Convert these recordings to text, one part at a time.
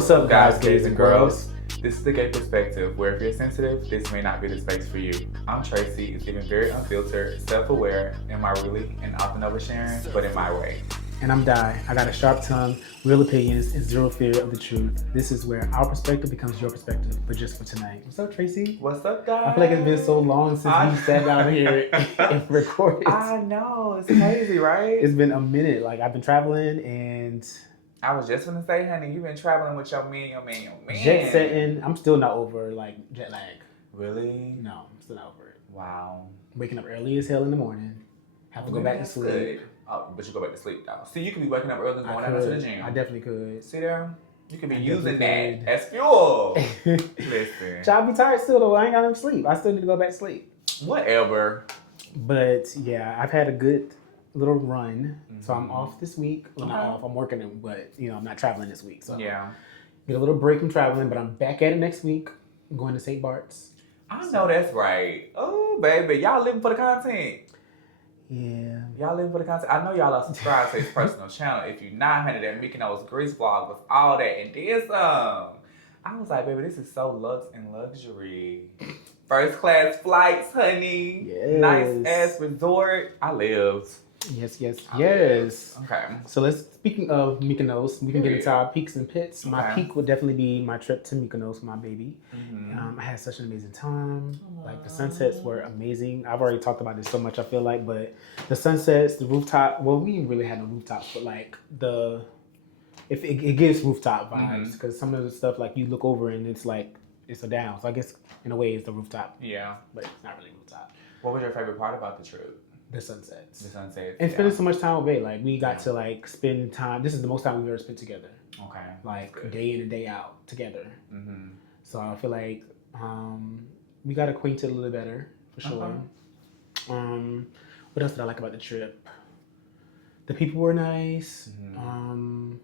What's up, guys, gays, and girls? This is the gay perspective, where if you're sensitive, this may not be the space for you. I'm Tracy, giving very unfiltered, self-aware, am I really, and often oversharing, but in my way. And I'm Di. I got a sharp tongue, real opinions, and zero fear of the truth. This is where our perspective becomes your perspective, but just for tonight. What's up, Tracy? What's up, guys? I feel like it's been so long since we sat down here and recorded. I know, it's crazy, right? It's been a minute. Like, I've been traveling and... I was just gonna say, honey, you've been traveling with your man. Jet setting. I'm still not over, like, jet lag. Really? No, I'm still not over it. Wow. Waking up early as hell in the morning. Have to go back to sleep. Good. Oh, but you go back to sleep, though. See, you could be waking up early and going down to the gym. I definitely could. See there? You could be using that as fuel. Listen. I'll be tired still, though. I ain't got enough sleep. I still need to go back to sleep. Whatever. But, yeah, I've had a good little run. Mm-hmm. So I'm off this week. Well, not off. I'm working, but, you know, I'm not traveling this week. So yeah. Get a little break from traveling, but I'm back at it next week. I'm going to St. Bart's. I know that's right. Oh, baby. Y'all living for the content. Yeah. Y'all living for the content. I know y'all are subscribed to his personal channel. If you're not, honey, that Mickey Knows Grease vlog with all that and then some. I was like, baby, this is so luxe and luxury. First class flights, honey. Yes. Nice ass resort. I lived. Yes. Okay. So speaking of Mykonos, we can get into our peaks and pits. My peak would definitely be my trip to Mykonos with my baby. Mm-hmm. I had such an amazing time. Aww. Like the sunsets were amazing. I've already talked about this so much, I feel like, but the sunsets, the rooftop, well, we didn't really have no rooftops, but like it gives rooftop vibes because some of the stuff like you look over and it's like, it's a down. So I guess in a way it's the rooftop. Yeah. But it's not really rooftop. What was your favorite part about the trip? The sunsets. And spending so much time with Babe. Like, we got to, like, spend time. This is the most time we've ever spent together. Okay. Like, day in and day out together. Mm-hmm. So I feel like we got acquainted a little better, for sure. What else did I like about the trip? The people were nice. Mm-hmm.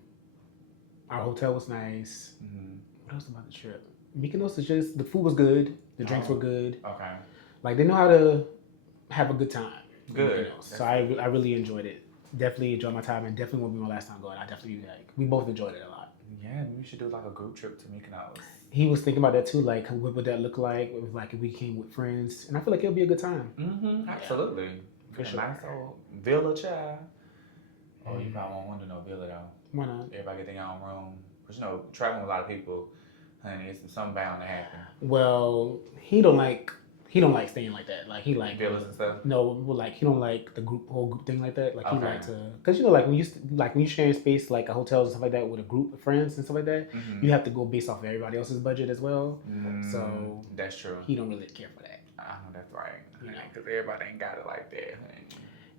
Our hotel was nice. Mm-hmm. What else about the trip? Mykonos is just, the food was good. The drinks were good. Okay. Like, they know how to have a good time. Good. So I really enjoyed it. Definitely enjoyed my time, and definitely won't be my last time going. I definitely like. We both enjoyed it a lot. Yeah, we should do like a group trip to Mykonos. He was thinking about that too. Like, what would that look like? If we came with friends, and I feel like it'll be a good time. Mm-hmm. Absolutely. Yeah. For sure. Nice old villa, child. Oh, you probably won't want to know villa though. Why not? Everybody get their own room. But you know, traveling with a lot of people, honey, it's something bound to happen. Well, he don't like staying like that. Like, he like villas and stuff. No, like he don't like the whole group thing like that. Like, he like to, cause you know, like when you sharing space like a hotels and stuff like that with a group of friends and stuff like that, you have to go based off of everybody else's budget as well. So that's true. He don't really care for that. I know that's right. Because everybody ain't got it like that. Honey.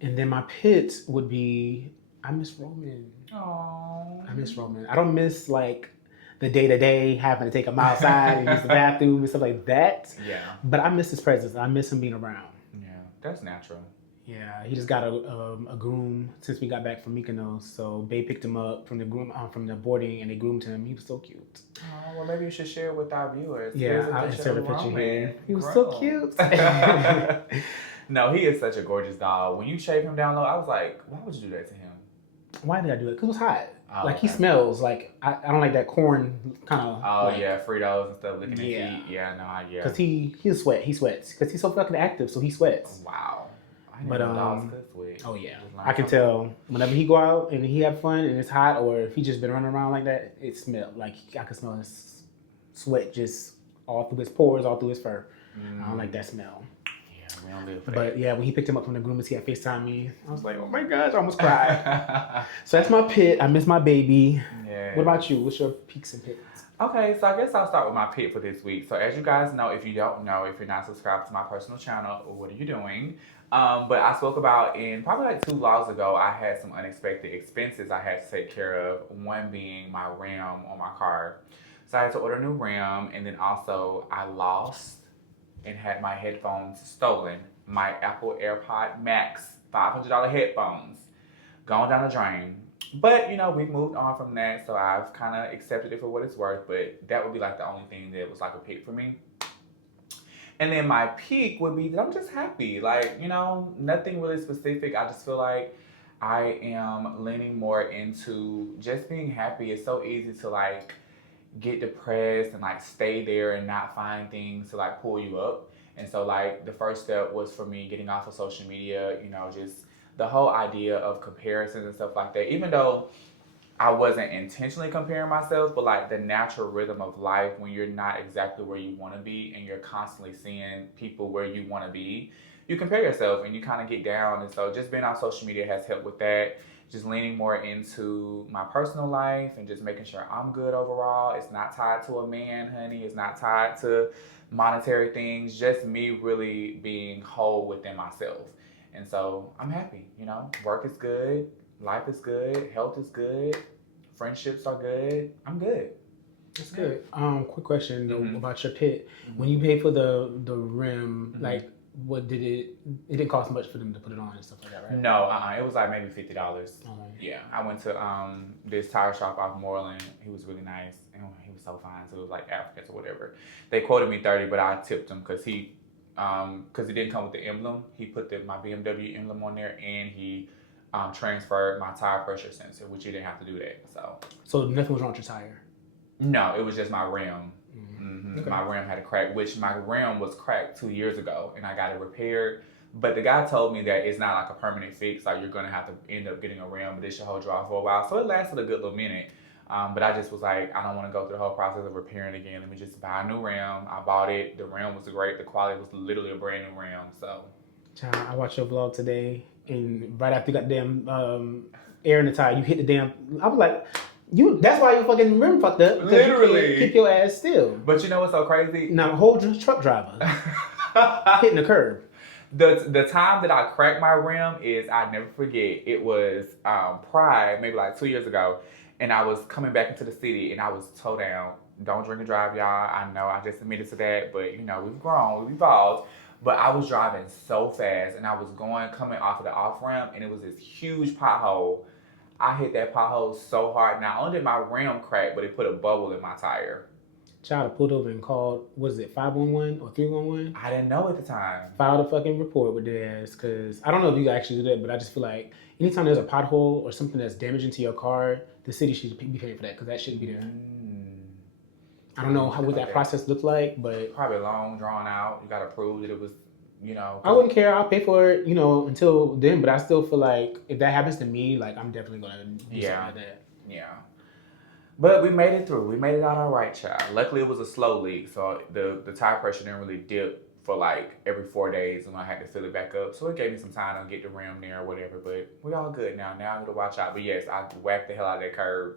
And then my pit would be, I miss Roman. Aww. I miss Roman. I don't miss like the day-to-day, having to take him outside and use the bathroom and stuff like that. Yeah. But I miss his presence. I miss him being around. Yeah, that's natural. Yeah, he just got a groom since we got back from Mykonos. So Babe picked him up from the boarding, and they groomed him. He was so cute. Oh, well, maybe you should share it with our viewers. Yeah, I'll insert a picture here. He was so cute. No, he is such a gorgeous dog. When you shave him down low, I was like, why would you do that to him? Why did I do it? Because it was hot. Like, he smells like, I don't like that corn kind of. Oh, like, yeah, Fritos and stuff, licking his feet. Yeah, no, yeah. Because he sweats. Because he's so fucking active, so he sweats. Wow. I didn't know dogs could sweat. Oh, yeah. I can tell whenever he go out and he have fun and it's hot, or if he just been running around like that, it smells like, I can smell his sweat just all through his pores, all through his fur. I don't like that smell. We don't live for that. But yeah, when he picked him up from the groomers, he had FaceTime me. I was like, oh my gosh, I almost cried. So that's my pit. I miss my baby. Yeah. What about you? What's your peaks and pits? Okay, so I guess I'll start with my pit for this week. So as you guys know, if you don't know, if you're not subscribed to my personal channel, what are you doing? But I spoke about in probably like 2 vlogs ago, I had some unexpected expenses I had to take care of. One being my RAM on my car. So I had to order a new RAM, and then also I lost and had my headphones stolen. My Apple AirPod Max $500 headphones gone down the drain. But, you know, we've moved on from that, so I've kind of accepted it for what it's worth, but that would be like the only thing that was like a pick for me. And then my peak would be that I'm just happy. Like, you know, nothing really specific. I just feel like I am leaning more into just being happy. It's so easy to like get depressed and like stay there and not find things to like pull you up. And so like the first step was for me getting off of social media, you know, just the whole idea of comparisons and stuff like that. Even though I wasn't intentionally comparing myself, but like the natural rhythm of life when you're not exactly where you want to be and you're constantly seeing people where you want to be, you compare yourself and you kind of get down. And so just being on social media has helped with that. Just leaning more into my personal life and just making sure I'm good overall. It's not tied to a man, honey. It's not tied to monetary things. Just me really being whole within myself. And so I'm happy, you know. Work is good. Life is good. Health is good. Friendships are good. I'm good. That's good. Quick question about your pit. When you paid for the rim, like, what did it didn't cost much for them to put it on and stuff like that, right? No, it was like maybe $50. Yeah, I went to this tire shop off Moreland. He was really nice. And he was so fine. So it was like Africans or whatever. They quoted me $30, but I tipped him because it didn't come with the emblem. He put my BMW emblem on there, and he transferred my tire pressure sensor, which you didn't have to do that. So nothing was wrong with your tire? No, it was just my rim. Okay. My rim had a crack, which my rim was cracked 2 years ago, and I got it repaired. But the guy told me that it's not like a permanent fix. Like, you're gonna have to end up getting a rim, but it should hold you off for a while. So it lasted a good little minute. But I just was like, I don't want to go through the whole process of repairing again. Let me just buy a new rim. I bought it. The rim was great. The quality was literally a brand new rim. So, Child, I watched your vlog today, and right after you got damn air in the tire, you hit the damn. I was like, that's why your fucking rim fucked up. Literally. You keep your ass still. But you know what's so crazy? Now, hold your truck driver hitting the curb. The time that I cracked my rim is, I never forget. It was Pride, maybe like 2 years ago, and I was coming back into the city, and I was toe down. Don't drink and drive, y'all. I know I just admitted to that, but you know, we've grown, we've evolved. But I was driving so fast, and I was coming off of the off ramp, and it was this huge pothole. I hit that pothole so hard. Not only did my rim crack, but it put a bubble in my tire. Child pulled over and called, was it 511 or 311? I didn't know at the time. Filed a fucking report with their ass, because I don't know if you actually do that, but I just feel like anytime there's a pothole or something that's damaging to your car, the city should be paying for that, because that shouldn't be there. I don't know what that process looked like, but probably long, drawn out. You got to prove that it was, you know. I wouldn't care. I'll pay for it, you know, until then. But I still feel like if that happens to me, like, I'm definitely gonna do something like that. Yeah. But we made it through. We made it out all right, child. Luckily, it was a slow leak, so the tire pressure didn't really dip for like every 4 days, and I had to fill it back up. So it gave me some time to get the rim there or whatever. But we all good now. Now I need to watch out. But yes, I whacked the hell out of that curb.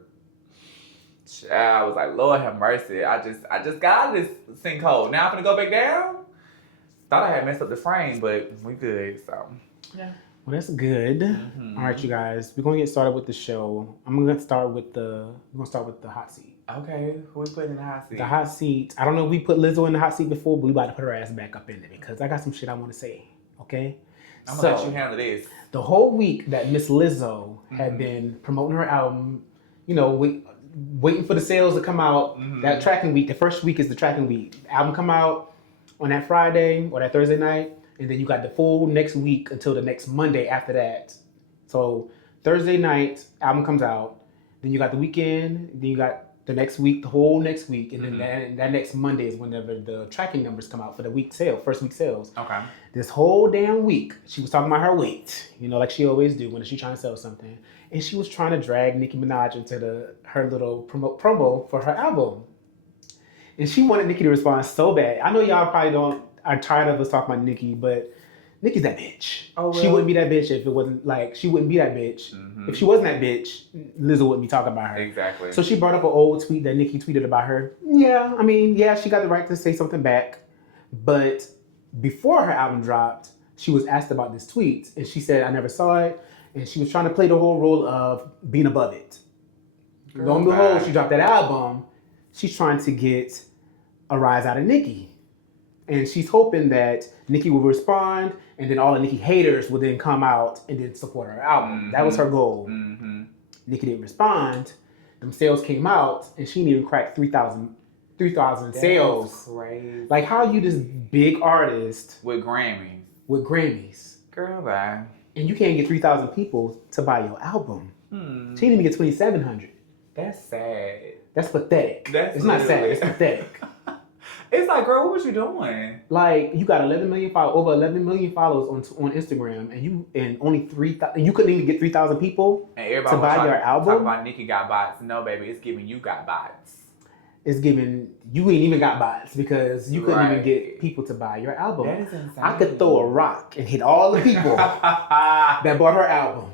I was like, Lord have mercy. I just got out of this sinkhole. Now I'm gonna go back down. Thought I had messed up the frame, but we good. So yeah. Well, that's good. All right, you guys. We're gonna get started with the show. We're gonna start with the hot seat. Okay, who we putting in the hot seat? The hot seat. I don't know if we put Lizzo in the hot seat before, but we about to put her ass back up in it because I got some shit I want to say. Okay. I'm gonna let you handle this. The whole week that Miss Lizzo had been promoting her album, you know, waiting for the sales to come out. That tracking week, the first week is the tracking week. The album come out on that Friday or that Thursday night, and then you got the full next week until the next Monday after that. So Thursday night, album comes out. Then you got the weekend. Then you got the next week, the whole next week, and then that next Monday is whenever the tracking numbers come out for the first week sales. Okay. This whole damn week, she was talking about her weight, you know, like she always do when she's trying to sell something. And she was trying to drag Nicki Minaj into her little promo for her album. And she wanted Nicki to respond so bad. I know y'all probably are tired of us talking about Nicki, but Nicki's that bitch. Oh, really? She wouldn't be that bitch if it wasn't like, she wouldn't be that bitch. If she wasn't that bitch, Lizzo wouldn't be talking about her. Exactly. So she brought up an old tweet that Nicki tweeted about her. Yeah, I mean, she got the right to say something back. But before her album dropped, she was asked about this tweet, and she said, I never saw it. And she was trying to play the whole role of being above it. Lo and behold, she dropped that album. She's trying to get a rise out of Nicki. And she's hoping that Nicki will respond, and then all the Nicki haters will then come out and then support her album. That was her goal. Nicki didn't respond. Them sales came out, and she didn't even crack 3,000 sales. Crazy. Like, how are you this big artist with Grammys? Girl, bye. And you can't get 3,000 people to buy your album. She didn't even get 2,700. That's sad. That's pathetic. It's not sad. It's pathetic. It's like, girl, what was you doing? Like, you got 11 million followers, over 11 million followers on Instagram, and only 3,000. You couldn't even get 3,000 people and to buy your album. Talk about Nicki got bots. No, baby, it's giving you got bots. It's giving you ain't even got bots because you couldn't even get people to buy your album. That is insane. I could throw a rock and hit all the people that bought her album.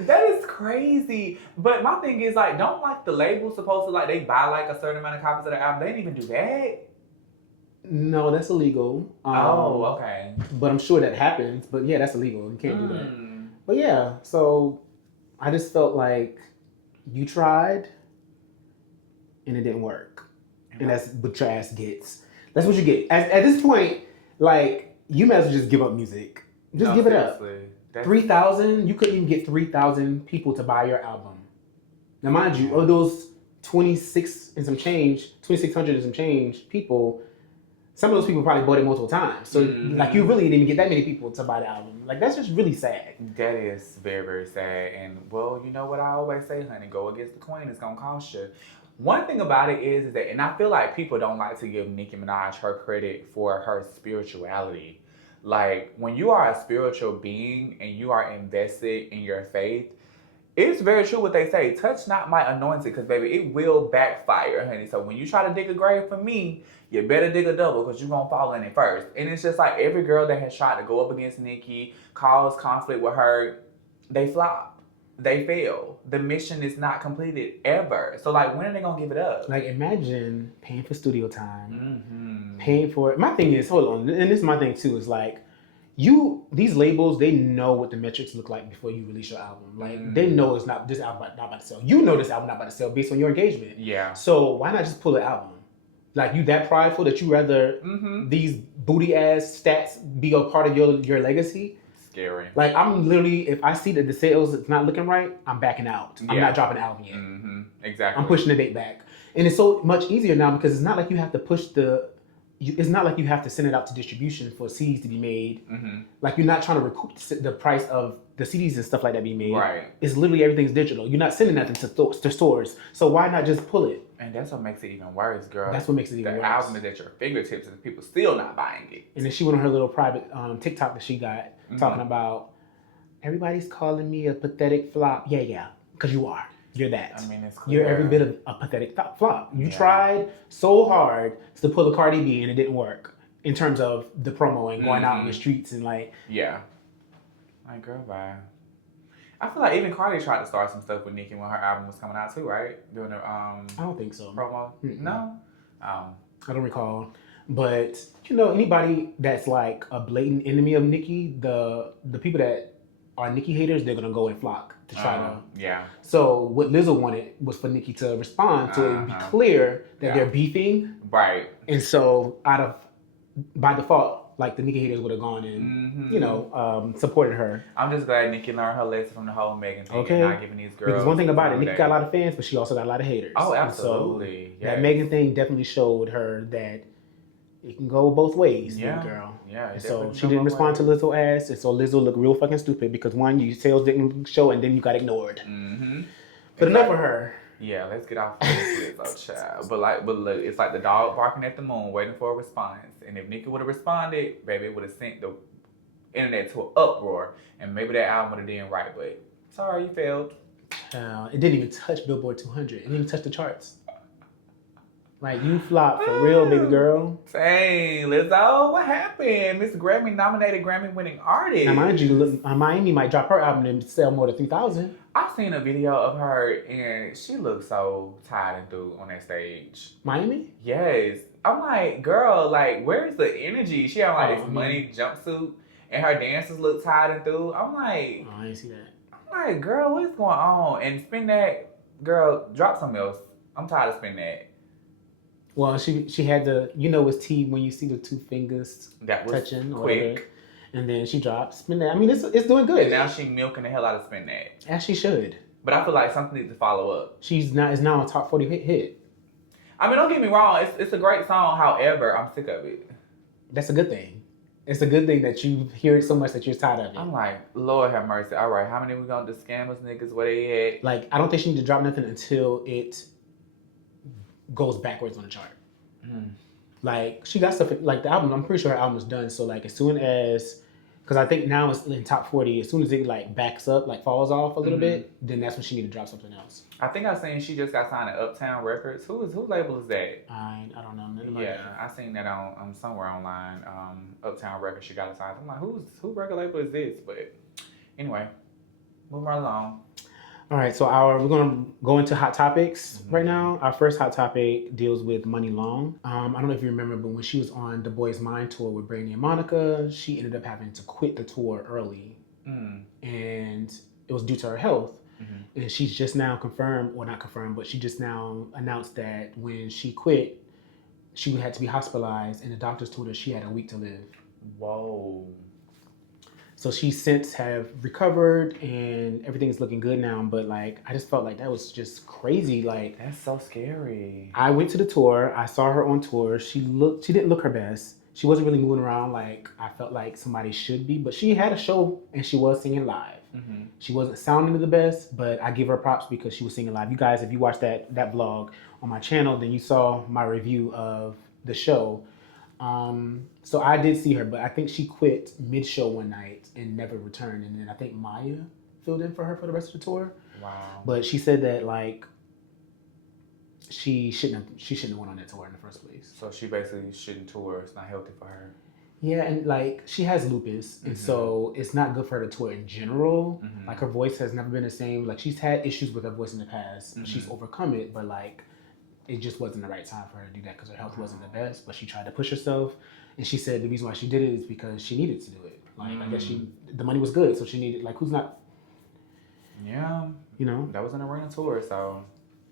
That is crazy. But my thing is, like, don't like the labels supposed to, like, they buy like a certain amount of copies of the album? They didn't even do that. No, that's illegal. Okay. But I'm sure that happens. But yeah, that's illegal. You can't do that. But yeah, so I just felt like you tried and it didn't work. And that's what your ass gets. That's what you get. At this point, like, you might as well just give up music. Just give it up. 3,000, you couldn't even get 3,000 people to buy your album. Now, mind you, of those 2,600 and some change people, some of those people probably bought it multiple times. So, like, you really didn't even get that many people to buy the album. Like, that's just really sad. That is very, very sad. And, well, you know what I always say, honey, go against the queen. It's going to cost you. One thing about it is that, and I feel like people don't like to give Nicki Minaj her credit for her spirituality. Like, when you are a spiritual being and you are invested in your faith, it's very true what they say. Touch not my anointed, because, baby, it will backfire, honey. So when you try to dig a grave for me, you better dig a double, because you're going to fall in it first. And it's just like every girl that has tried to go up against Nicki, cause conflict with her, they flop. They fail. The mission is not completed ever. So, like, when are they going to give it up? Like, imagine paying for studio time, paying for it. My thing is, hold on, and this is my thing too, is like, these labels, they know what the metrics look like before you release your album. Like, they know this album not about to sell. You know this album not about to sell based on your engagement. Yeah. So why not just pull the album? Like, you that prideful that you rather these booty ass stats be a part of your legacy? Scary. Like, I'm literally, if I see that the sales is not looking right, I'm backing out. I'm not dropping the album yet. Exactly. I'm pushing the date back. And it's so much easier now because it's not like you have to push it's not like you have to send it out to distribution for CDs to be made. Like, you're not trying to recoup the price of the CDs and stuff like that being made. Right. It's literally everything's digital. You're not sending nothing to stores. So why not just pull it? And that's what makes it even worse, girl. That's what makes it even worse. The album is at your fingertips and people still not buying it. And then she went on her little private TikTok that she got talking about, everybody's calling me a pathetic flop. Yeah, because you are. You're that. I mean, it's clear. You're every bit of a pathetic flop. You tried so hard to pull a Cardi B and it didn't work in terms of the promo and going out in the streets and like. Yeah. Like, girl, bye. I feel like even Cardi tried to start some stuff with Nicki when her album was coming out too, right? Doing her I don't think so. promo. No. I don't recall. But anybody that's like a blatant enemy of Nicki, the people that are Nicki haters, they're gonna go and flock to try to. Yeah. So what Lizzo wanted was for Nicki to respond so it would be clear that they're beefing. Right. And so by default, like, the Nicki haters would have gone and supported her. I'm just glad Nicki learned her lesson from the whole Megan thing and not giving these girls. Because one thing about it, Nicki got a lot of fans, but she also got a lot of haters. Oh, absolutely. So that Megan thing definitely showed her that it can go both ways, girl. Yeah. So she didn't respond to Lizzo ass, and so Lizzo looked real fucking stupid because one, your sales didn't show, and then you got ignored. But enough of her. Yeah, let's get off this Lizzo, child. But look, it's like the dog barking at the moon, waiting for a response. And if Nicki would have responded, baby, it would have sent the internet to an uproar, and maybe that album would have done right. But sorry, you failed. It didn't even touch Billboard 200. It didn't even touch the charts. Like, you flopped for real, baby girl. Dang, Lizzo, what happened? Miss Grammy nominated, Grammy winning artist. Now, mind you, Miami might drop her album and sell more than 3,000. I've seen a video of her and she looks so tired and through on that stage. Miami? Yes. I'm like, girl, like, where's the energy? She had like this money jumpsuit and her dancers look tired and through. I'm like, oh, I didn't see that. I'm like, girl, what's going on? And spin that, girl, drop something else. I'm tired of spinning that. Well, she had it's tea when you see the two fingers that was touching. Quick. Whatever. And then she dropped Spin That. I mean, it's doing good. And now she milking the hell out of Spin That. As she should. But I feel like something needs to follow up. It's now a top 40 hit. I mean, don't get me wrong. It's a great song. However, I'm sick of it. That's a good thing. It's a good thing that you hear it so much that you're tired of it. I'm like, Lord have mercy. All right, how many we gonna do scammers niggas? Where they at? Like, I don't think she need to drop nothing until it goes backwards on the chart. Like she got stuff like the album. I'm pretty sure her album was done. So like as soon as, because I think now it's in top 40. As soon as it like backs up, like falls off a little bit, then that's when she need to drop something else. I think I seen she just got signed to Uptown Records. Who label is that? I don't know. Yeah, I seen that on somewhere online. Uptown Records. She got it signed. I'm like, who record label is this? But anyway, moving right along. All right, so we're gonna go into hot topics right now. Our first hot topic deals with Muni Long. I don't know if you remember, but when she was on the Boys Mind tour with Brandy and Monica, she ended up having to quit the tour early, and it was due to her health. And she's just now confirmed, well not confirmed, but she just now announced that when she quit, she had to be hospitalized, and the doctors told her she had a week to live. Whoa. So she since have recovered and everything's looking good now. But like, I just felt like that was just crazy. Like, that's so scary. I went to the tour. I saw her on tour. She didn't look her best. She wasn't really moving around like I felt like somebody should be. But she had a show and she was singing live. She wasn't sounding the best, but I give her props because she was singing live. You guys, if you watched that vlog on my channel, then you saw my review of the show. So I did see her, but I think she quit mid-show one night and never returned. And then I think Maya filled in for her for the rest of the tour. Wow. But she said that like she shouldn't have went on that tour in the first place. So she basically shouldn't tour. It's not healthy for her. Yeah, and like she has lupus, and so it's not good for her to tour in general. Like her voice has never been the same. Like she's had issues with her voice in the past. She's overcome it, but like it just wasn't the right time for her to do that because her health wasn't the best. But she tried to push herself, and she said the reason why she did it is because she needed to do it. Like I guess the money was good, so she needed, like, who's not? Yeah, you know, that was an arena tour, so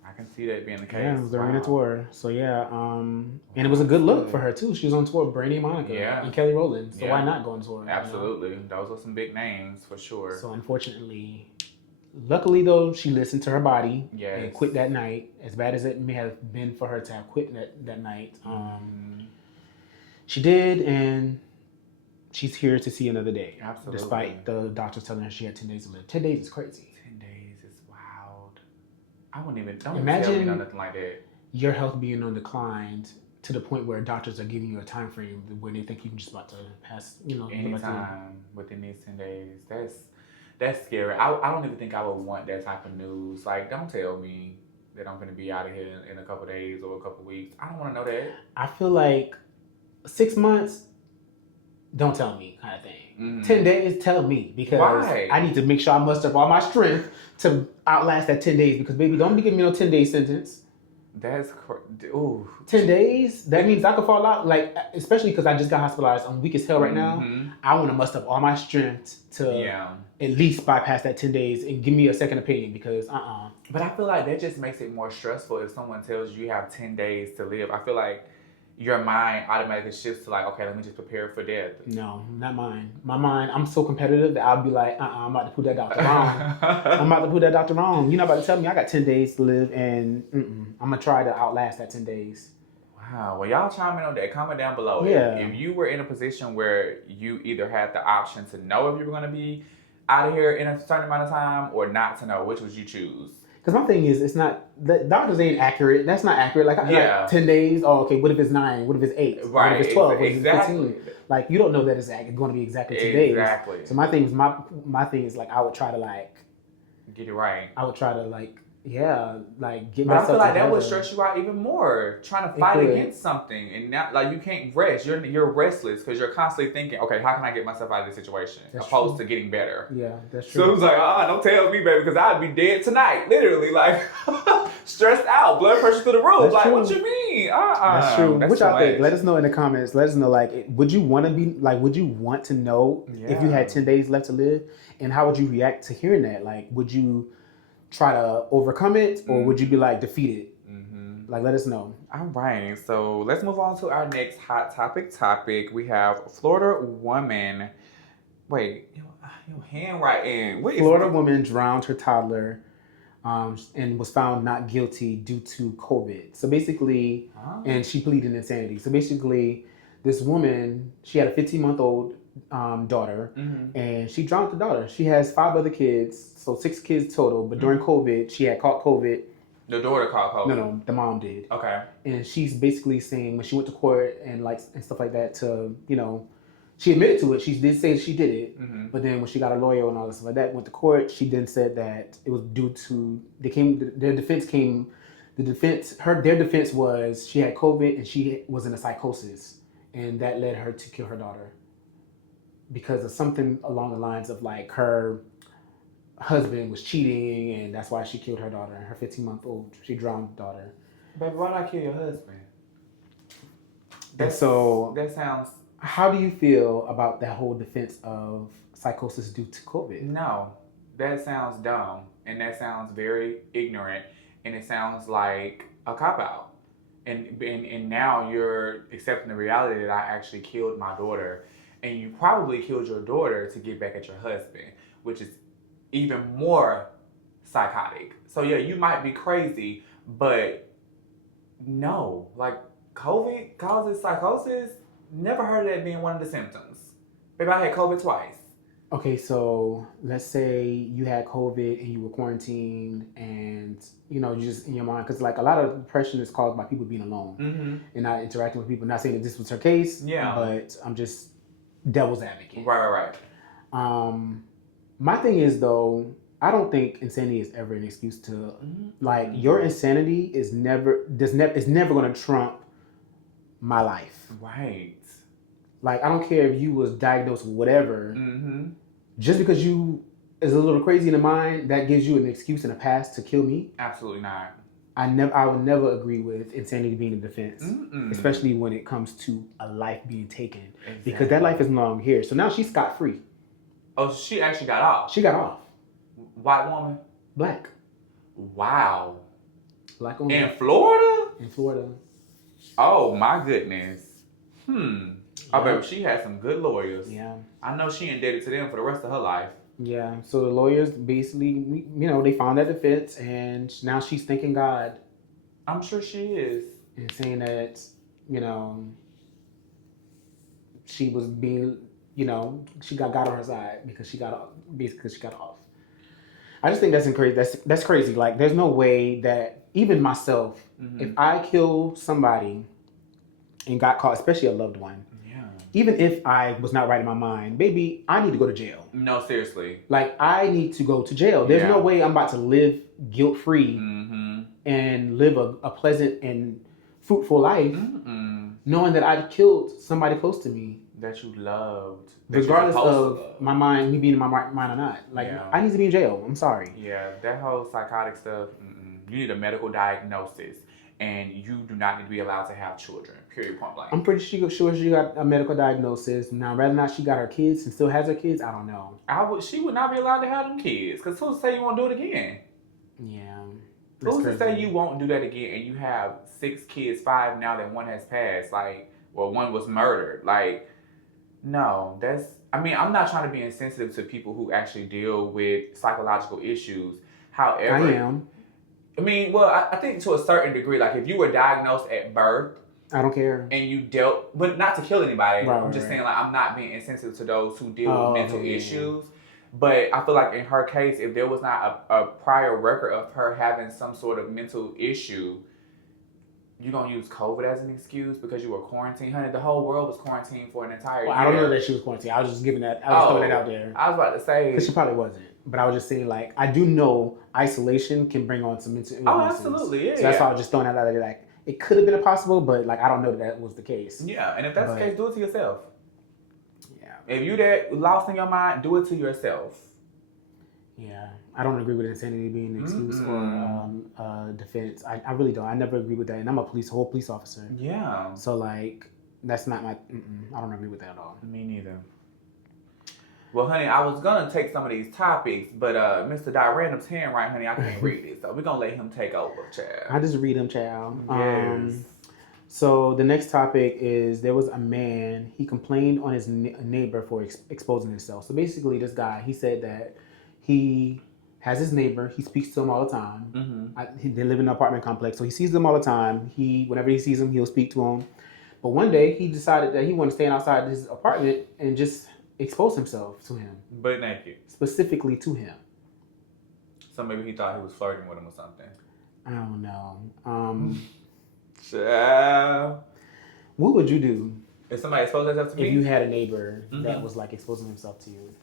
I can see that being the case. Yeah, it was the arena tour. So yeah, and it was a good look for her too. She was on tour with Brandy and Monica and Kelly Rowland. So why not go on tour? Absolutely, you know? Those were some big names for sure. So unfortunately, luckily though, she listened to her body and quit that night. As bad as it may have been for her to have quit that night, she did, and she's here to see another day. Absolutely. Despite the doctors telling her she had 10 days to live. 10 days is crazy. 10 days is wild. I wouldn't even, don't imagine tell me nothing like that. Your health being on decline to the point where doctors are giving you a time frame where they think you're just about to pass, you know. Anytime within these 10 days. That's scary. I don't even think I would want that type of news. Like, don't tell me that I'm going to be out of here in a couple of days or a couple of weeks. I don't want to know that. I feel like 6 months, don't tell me kind of thing. 10 days, tell me, because I need to make sure I muster up all my strength to outlast that 10 days. Because baby, don't be giving me no 10-day sentence. That's ooh. 10 days? That means I could fall out. Like, especially because I just got hospitalized. I'm weak as hell right now. I want to muster up all my strength to at least bypass that 10 days and give me a second opinion, because But I feel like that just makes it more stressful if someone tells you have 10 days to live. I feel like your mind automatically shifts to like, okay, let me just prepare for death. No, not mine. My mind, I'm so competitive that I'll be like, I'm about to prove that doctor wrong. I'm about to prove that doctor wrong. You're not about to tell me I got 10 days to live, and I'm going to try to outlast that 10 days. Wow. Well, y'all chime in on that. Comment down below. Yeah. If you were in a position where you either had the option to know if you were going to be out of here in a certain amount of time or not to know, which would you choose? Because my thing is, it's not, the doctors ain't accurate. That's not accurate. Like 10 days. Oh, okay. What if it's 9? What if it's 8? Right. What if it's 12? Exactly. What if it's 15? Like, you don't know that it's going to be exactly 10 days. Exactly. So my thing is, my thing is like, I would try to like get it right. I would try to like get myself. But I feel like together. that would stress you out even more. Trying to fight against something and not like you can't rest. You're restless because you're constantly thinking, okay, how can I get myself out of this situation? That's opposed true. to getting better. Yeah, that's true. So it was like, don't tell me, baby, because I'd be dead tonight. Literally, like stressed out, blood pressure through the roof. That's like, true. what you mean? That's true. That's What y'all think? Let us know in the comments. Let us know, like, would you want to be like? Would you want to know if you had 10 days left to live, and how would you react to hearing that? Like, would you try to overcome it, or would you be like defeated? Like, let us know. All right, so let's move on to our next hot topic. We have Florida woman. Wait, your handwriting. Florida woman drowned her toddler and was found not guilty due to COVID. So basically, and she pleaded insanity. So basically, this woman, she had a 15-month-old daughter, and she drowned the daughter. She has 5 other kids, so 6 kids total. But during COVID, she had caught COVID The daughter called COVID. No, the mom did. Okay. And she's basically saying when she went to court and stuff like that to, she admitted to it. She did say she did it. Mm-hmm. But then when she got a lawyer and all this stuff like that, went to court, she then said that it was due to their defense was she had COVID and she was in a psychosis, and that led her to kill her daughter because of something along the lines of like her husband was cheating, and that's why she killed her daughter. Her 15-month-old, she drowned the daughter. Baby, why not kill your husband? And so that sounds. How do you feel about that whole defense of psychosis due to COVID? No, that sounds dumb, and that sounds very ignorant, and it sounds like a cop-out. And now you're accepting the reality that I actually killed my daughter, and you probably killed your daughter to get back at your husband, which is even more psychotic. So yeah, you might be crazy, but no, like COVID causes psychosis. Never heard of that being one of the symptoms. Baby, I had COVID twice. Okay, so let's say you had COVID and you were quarantined, and you just in your mind, because like a lot of depression is caused by people being alone and not interacting with people. Not saying that this was her case, but I'm just devil's advocate. Right. My thing is though, I don't think insanity is ever an excuse to like your insanity is never going to trump my life. Right. Like I don't care if you was diagnosed with whatever. Just because you is a little crazy in the mind, that gives you an excuse and a pass to kill me. Absolutely not. I would never agree with insanity being a defense, especially when it comes to a life being taken, because that life is no longer here. So now she's scot free. Oh, she actually got off. She got off. White woman. Black. Wow. Black woman. In Florida. In Florida. Oh my goodness. I bet she had some good lawyers. Yeah. I know she indebted to them for the rest of her life. Yeah. So the lawyers basically, they found that defense, and now she's thanking God. I'm sure she is. And saying that, she was being, she got God on her side because she got off. I just think that's crazy. That's crazy. Like, there's no way that even myself, if I kill somebody and got caught, especially a loved one, even if I was not right in my mind, baby, I need to go to jail. No, seriously. Like, I need to go to jail. There's no way I'm about to live guilt-free and live a pleasant and fruitful life knowing that I killed somebody close to me. That you loved. Regardless of my mind, me being in my right mind or not. Like, I need to be in jail. I'm sorry. Yeah, that whole psychotic stuff, you need a medical diagnosis. And you do not need to be allowed to have children. Period. Point blank. I'm pretty sure she got a medical diagnosis. Now, whether or not she got her kids and still has her kids, I don't know. She would not be allowed to have them kids. Because who's to say you won't do it again? Yeah. Who's to say you won't do that again and you have 6 kids, 5 now that one has passed? Like, well, one was murdered. Like, no, I'm not trying to be insensitive to people who actually deal with psychological issues. However, I am. I think to a certain degree, like if you were diagnosed at birth, I don't care. And you dealt, but not to kill anybody. Right, I'm just saying, like, I'm not being insensitive to those who deal with mental issues. But I feel like in her case, if there was not a prior record of her having some sort of mental issue, you don't use COVID as an excuse because you were quarantined. Honey, the whole world was quarantined for an entire year. I don't know that she was quarantined. I was just throwing that out there. I was about to say. Because she probably wasn't. But I was just saying, like, I do know isolation can bring on some mental illness. Oh, absolutely, yeah. So that's why I was just throwing that out there. Like, it could have been possible, but, like, I don't know that was the case. Yeah, and if that's the case, do it to yourself. Yeah. If you that lost in your mind, do it to yourself. Yeah. I don't agree with insanity being an excuse or defense. I really don't. I never agree with that. And I'm a whole police officer. Yeah. So, like, that's not my... I don't agree with that at all. Me neither. Well, honey, I was going to take some of these topics, but Mr. Random's hand right, honey, I can't read it. So we're going to let him take over, child. I just read him, child. Yes. So the next topic is there was a man, he complained on his neighbor for exposing himself. So basically this guy, he said that he has his neighbor, he speaks to him all the time. They live in an apartment complex, so he sees them all the time. Whenever he sees them, he'll speak to them. But one day he decided that he wanted to stand outside his apartment and just expose himself to him. Butt naked. Specifically to him. So maybe he thought he was flirting with him or something. I don't know. Child. What would you do If somebody exposed themselves to me? if you had a neighbor that was like exposing himself to you?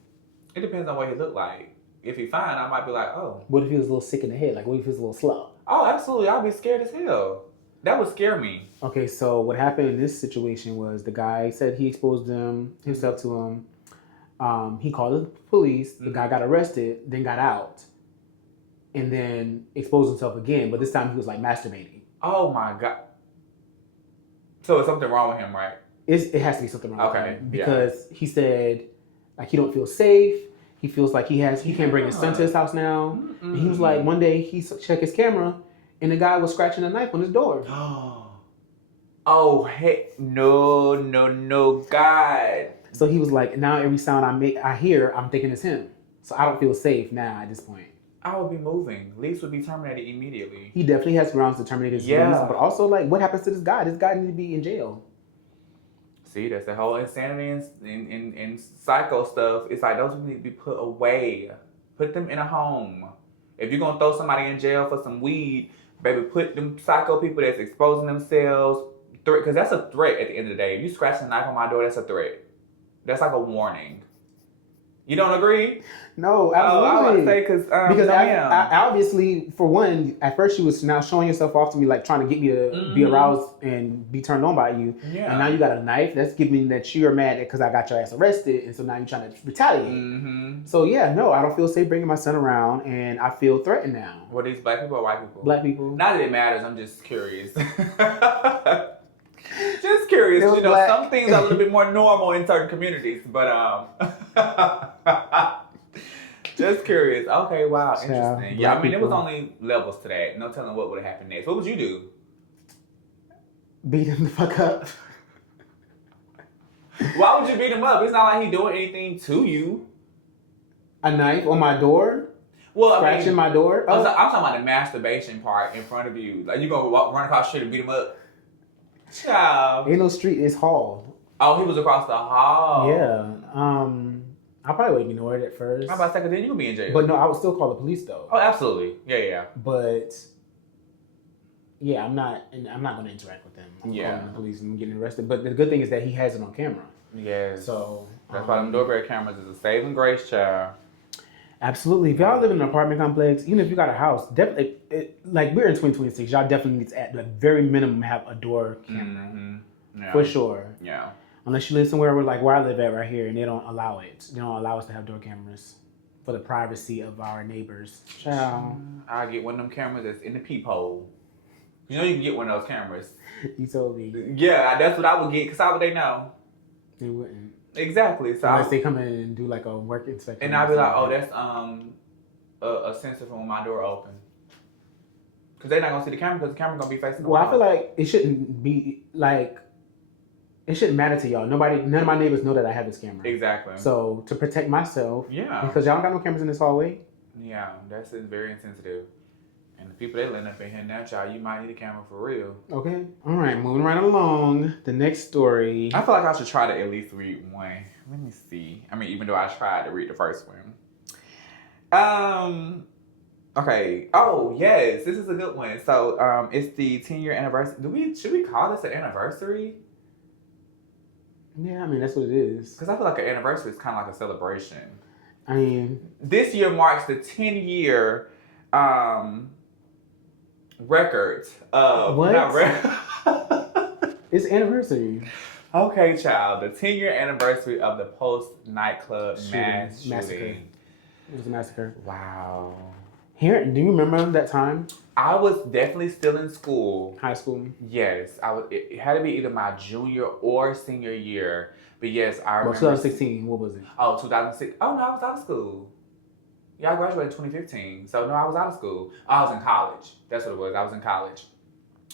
It depends on what he looked like. If he's fine, I might be like, oh. What if he was a little sick in the head? Like, what if he was a little slow? Oh, absolutely. I'd be scared as hell. That would scare me. Okay, so what happened in this situation was the guy said he exposed himself to him. He called the police. The guy got arrested, then got out, and then exposed himself again. But this time he was like masturbating. Oh my God. So it's something wrong with him, right? It has to be something wrong with Okay, him because he said like he don't feel safe. He feels like he can't bring his son to his house now. And he was like, one day he checked his camera, and the guy was scratching a knife on his door. Oh, heck, no, God. So he was like, now every sound I hear, I'm thinking it's him. So I don't feel safe now at this point. I would be moving. Lease would be terminated immediately. He definitely has grounds to terminate his lease. But also, like, what happens to this guy? This guy needs to be in jail. See, that's the whole insanity and psycho stuff. It's like those people need to be put away. Put them in a home. If you're going to throw somebody in jail for some weed, baby, put them psycho people that's exposing themselves. Because that's a threat at the end of the day. If you scratch a knife on my door, that's a threat. That's like a warning. You don't agree? No, absolutely. I was about to say, because I obviously, for one, at first you was now showing yourself off to me, like trying to get me to be aroused and be turned on by you. Yeah. And now you got a knife. That's giving me that you're mad because I got your ass arrested, and so now you're trying to retaliate. So yeah, no, I don't feel safe bringing my son around, and I feel threatened now. Were these black people or white people? Black people. Not that it matters. I'm just curious. Just curious, you know, black. Some things are a little bit more normal in certain communities, but just curious. Okay, wow, interesting. Yeah, I mean, there was only levels to that. No telling what would have happened next. What would you do? Beat him the fuck up. Why would you beat him up? It's not like he doing anything to you. A knife on my door? Well, scratching my door? I'm talking about the masturbation part in front of you. Like, you gonna run across the street and beat him up? Child. Ain't no street, it's hall. Oh, he was across the hall. Yeah. I probably wouldn't be annoyed at first. How about second? Then you would be in jail. But no, I would still call the police though. Oh, absolutely. Yeah. But yeah, I'm not going to interact with them. I'm calling the police and getting arrested. But the good thing is that he has it on camera. Yes. So that's why them doorbell cameras is a saving grace, child. Absolutely. If y'all live in an apartment complex, even if you got a house, definitely, like we're in 2026, y'all definitely need to at the very minimum have a door camera. Yeah. For sure. Yeah. Unless you live somewhere where I live at right here and they don't allow it. They don't allow us to have door cameras for the privacy of our neighbors. Ciao. I'll get one of them cameras that's in the peephole. You know you can get one of those cameras. You told me. Yeah, that's what I would get because how would they know? They wouldn't. Exactly. So unless they come in and do like a work inspection. And I'd be like, oh, that's a sensor from when my door open. Because they're not going to see the camera because the camera going to be facing the wall. I feel like it shouldn't be like, it shouldn't matter to y'all. None of my neighbors know that I have this camera. Exactly. So to protect myself. Yeah. Because y'all don't got no cameras in this hallway. Yeah, that's very insensitive. And the people that live up in here now, child, you might need a camera for real. Okay. All right, moving right along. The next story. I feel like I should try to at least read one. Let me see. I mean, even though I tried to read the first one. Okay. Oh, yes. This is a good one. So, it's the 10-year anniversary. Should we call this an anniversary? Yeah, I mean, that's what it is. Because I feel like an anniversary is kind of like a celebration. I mean, this year marks the 10-year record of what? It's anniversary. Okay, child. The 10-year anniversary of the Pulse Nightclub mass massacre. shooting. It was a massacre. Wow. Here, do you remember that time? I was definitely still in school. High school? Yes. It had to be either my junior or senior year. But yes, I remember. Well, 2016, what was it? Oh, 2006. Oh, no, I was out of school. Yeah, I graduated in 2015. So, no, I was out of school. I was in college. That's what it was. I was in college.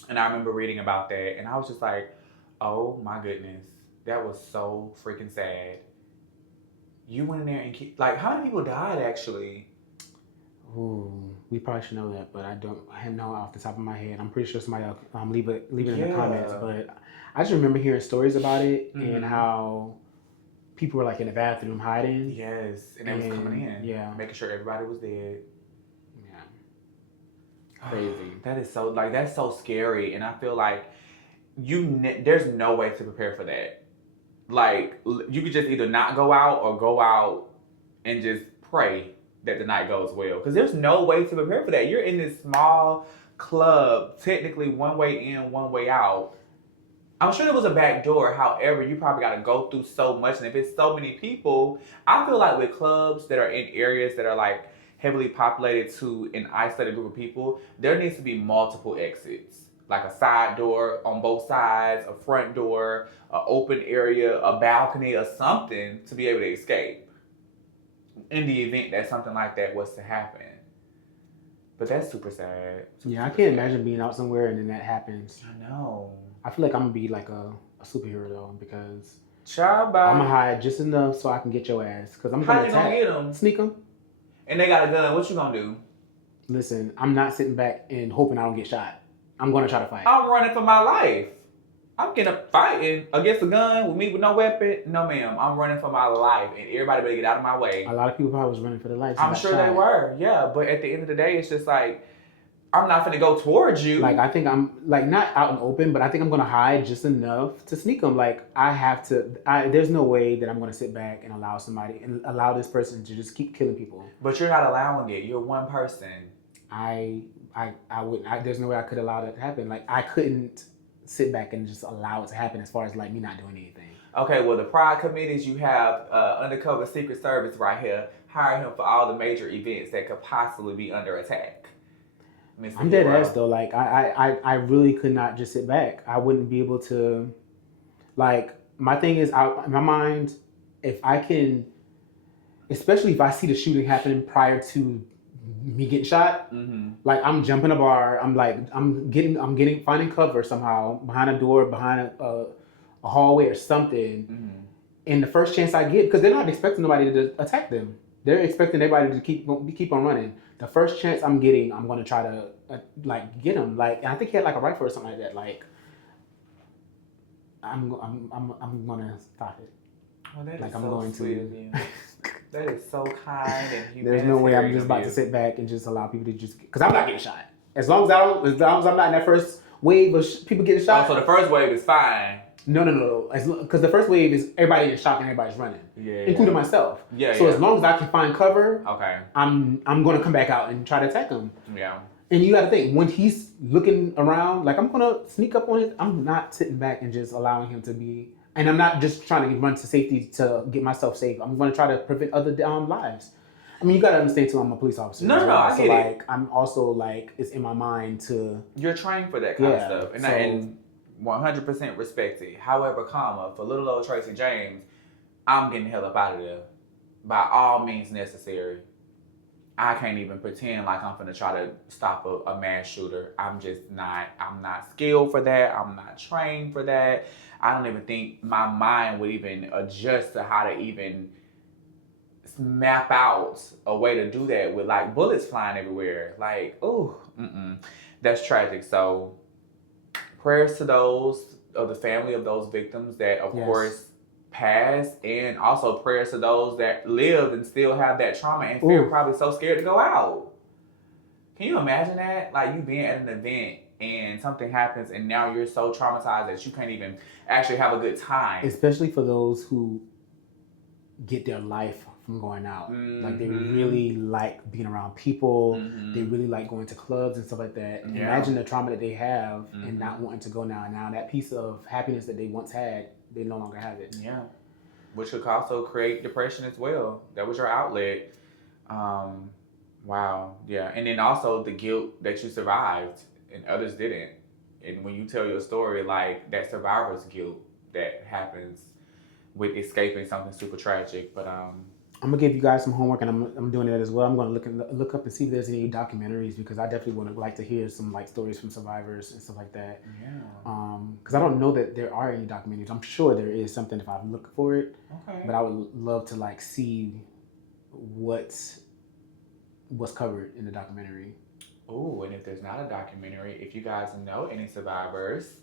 And I remember reading about that. And I was just like, oh, my goodness. That was so freaking sad. You went in there and... Like, how many people died, actually? Ooh, we probably should know that, but I don't know off the top of my head. I'm pretty sure somebody else leave it in the comments. But I just remember hearing stories about it and how people were like in the bathroom hiding. Yes, and they was coming in. Yeah. Making sure everybody was dead. Yeah. Crazy. That is so, like, that's so scary. And I feel like there's no way to prepare for that. Like, you could just either not go out or go out and just pray that the night goes well. Because there's no way to prepare for that. You're in this small club, technically one way in, one way out. I'm sure there was a back door. However, you probably got to go through so much. And if it's so many people, I feel like with clubs that are in areas that are like heavily populated to an isolated group of people, there needs to be multiple exits. Like a side door on both sides, a front door, an open area, a balcony, or something to be able to escape in the event that something like that was to happen. But that's super sad. Yeah, I can't imagine being out somewhere and then that happens. I know. I feel like I'm gonna be like a superhero though, because I'm gonna hide just enough so I can get your ass. Cause I'm gonna gonna get them? Sneak them. And they got a gun. What you gonna do? Listen, I'm not sitting back and hoping I don't get shot. I'm gonna try to fight. I'm running for my life. I'm getting up fighting against a gun with me with no weapon. No, ma'am. I'm running for my life, and everybody better get out of my way. A lot of people probably was running for their lives. I'm sure they were. Yeah, but at the end of the day, it's just like, I'm not gonna go towards you. Like, I think I'm like not out and open, but I think I'm gonna hide just enough to sneak them. Like, I have to. There's no way that I'm gonna sit back and allow this person to just keep killing people. But you're not allowing it. You're one person. I wouldn't. There's no way I could allow that to happen. Like, I couldn't sit back and just allow it to happen. As far as like me not doing anything. Okay, well, the Pride committees, you have undercover Secret Service right here. Hire him for all the major events that could possibly be under attack. I'm dead ass though. Like, I really could not just sit back. I wouldn't be able to. Like, my thing is, in my mind, if I can, especially if I see the shooting happening prior to me getting shot, like, I'm jumping a bar. I'm finding cover somehow behind a door, behind a hallway or something. And the first chance I get, because they're not expecting nobody to attack them. They're expecting everybody to keep on running. The first chance I'm getting, I'm gonna try to like get him. Like, and I think he had like a rifle or something like that. Like, I'm gonna stop it. Oh, that like, is I'm so going sweet to. of you. That is so kind and humanitarian. There's no way I'm just about to sit back and just allow people to just, because I'm not getting shot. As long as I'm not in that first wave of people getting shot. Oh, so the first wave is fine. No. Because the first wave is everybody getting shot and everybody's running, including myself. So as long as I can find cover, I'm going to come back out and try to attack him. Yeah. And you got to think, when he's looking around, like, I'm going to sneak up on it. I'm not sitting back and just allowing him to be. And I'm not just trying to run to safety to get myself safe. I'm going to try to prevent other lives. I mean, you got to understand, too, I'm a police officer. No, I get it. Like, I'm also, like, it's in my mind to... You're trained for that kind of stuff. And, and 100% respect it. However, for little old Tracy James, I'm getting the hell up out of there. By all means necessary. I can't even pretend like I'm gonna try to stop a mass shooter. I'm not skilled for that. I'm not trained for that. I don't even think my mind would even adjust to how to even map out a way to do that with like bullets flying everywhere. Like, that's tragic. So prayers to those of the family of those victims that of course passed, and also prayers to those that lived and still have that trauma and fear, probably so scared to go out. Can you imagine that? Like, you being at an event and something happens and now you're so traumatized that you can't even actually have a good time. Especially for those who get their life from going out. Like, they really like being around people. They really like going to clubs and stuff like that. Imagine the trauma that they have and not wanting to go now. Now that piece of happiness that they once had, they no longer have it. Yeah. Which could also create depression as well. That was your outlet. Wow. Yeah. And then also the guilt that you survived and others didn't. And when you tell your story, like, that survivor's guilt that happens with escaping something super tragic. But I'm gonna give you guys some homework, and I'm doing it as well. I'm gonna look up and see if there's any documentaries, because I definitely would like to hear some like stories from survivors and stuff like that. Yeah. Because I don't know that there are any documentaries. I'm sure there is something if I look for it. Okay. But I would love to like see what's covered in the documentary. Oh, and if there's not a documentary, if you guys know any survivors,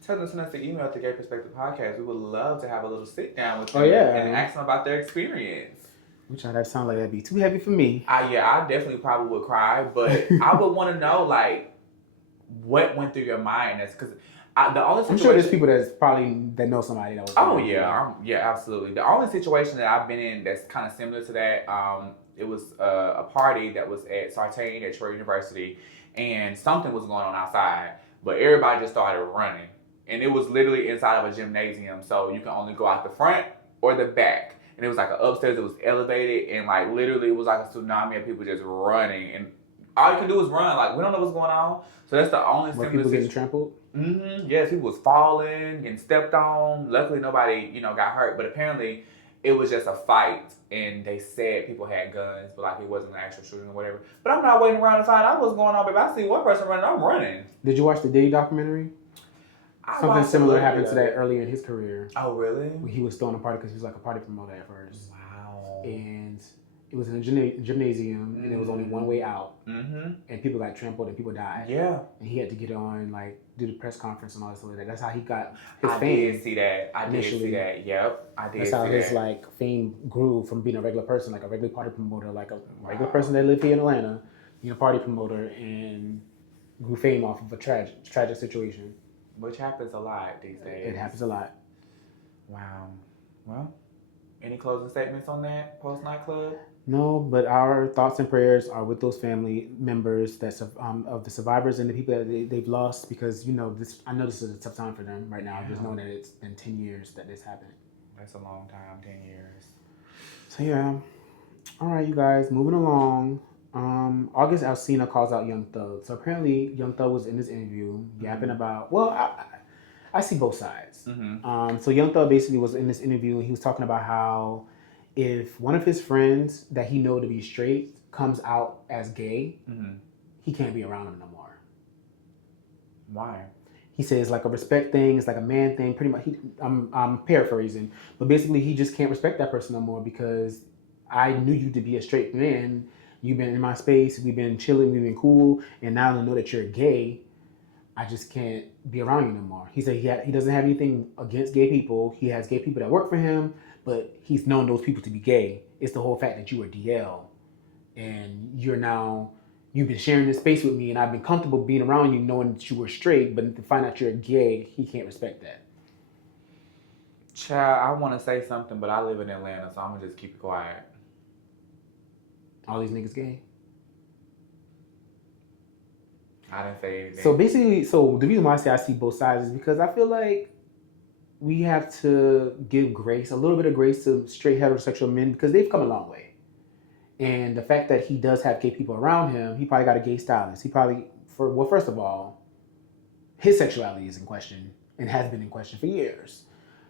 send us an email to Gay Perspective Podcast. We would love to have a little sit down with them and ask them about their experience. Which that sound like that'd be too heavy for me. Yeah, I definitely probably would cry, but I would want to know like what went through your mind. That's because the only situation. I'm sure there's people that know somebody that was. Oh yeah, yeah, absolutely. The only situation that I've been in that's kind of similar to that, it was a party that was at Sartain at Troy University, and something was going on outside, but everybody just started running, and it was literally inside of a gymnasium, so you can only go out the front or the back, and it was like an upstairs. It was elevated, and like literally it was like a tsunami of people just running, and all you can do is run. Like we don't know what's going on, so that's the only. Were people getting trampled? Mm-hmm. Yes, people was falling, getting stepped on. Luckily, nobody, got hurt. But apparently, it was just a fight, and they said people had guns, but like it wasn't an actual shooting or whatever. But I'm not waiting around to find out what's going on. But if I see one person running, I'm running. Did you watch the Diddy documentary? Something similar happened to that earlier in his career. Oh, really? He was throwing a party because he was like a party promoter at first. Wow. And it was in a gymnasium, and there was only one way out. Mm-hmm. And people got trampled and people died. Yeah. And he had to get on, like, do the press conference and all that stuff like that. That's how he got his fame. I did see that. Yep, I did see that. That's how his, like, fame grew from being a regular person, like a regular party promoter, like a regular person that lived here in Atlanta, being a party promoter, and grew fame off of a tragic situation. Which happens a lot these days. It happens a lot. Wow. Well, any closing statements on that, Pulse Nightclub? No, but our thoughts and prayers are with those family members of the survivors and the people that they've lost, because I know this is a tough time for them right now. Yeah. Just knowing that it's been 10 years that this happened. That's a long time, 10 years. So yeah, all right, you guys, moving along. August Alsina calls out Young Thug. So apparently, Young Thug was in this interview yapping about. Well, I see both sides. Mm-hmm. So Young Thug basically was in this interview, and he was talking about how, if one of his friends that he know to be straight comes out as gay, he can't be around him no more. Why? He says like a respect thing, it's like a man thing. Pretty much, I'm paraphrasing, but basically he just can't respect that person no more because I knew you to be a straight man. You've been in my space, we've been chilling, we've been cool, and now I know that you're gay. I just can't be around you no more. He said he doesn't have anything against gay people. He has gay people that work for him, but he's known those people to be gay. It's the whole fact that you were DL and you've been sharing this space with me, and I've been comfortable being around you knowing that you were straight, but to find out you're gay, he can't respect that. Child, I want to say something, but I live in Atlanta, so I'm going to just keep it quiet. All these niggas gay? I didn't say anything. So basically, the reason why I say I see both sides is because I feel like we have to give a little bit of grace to straight heterosexual men because they've come a long way. And the fact that he does have gay people around him, he probably got a gay stylist. He probably, first of all, his sexuality is in question and has been in question for years.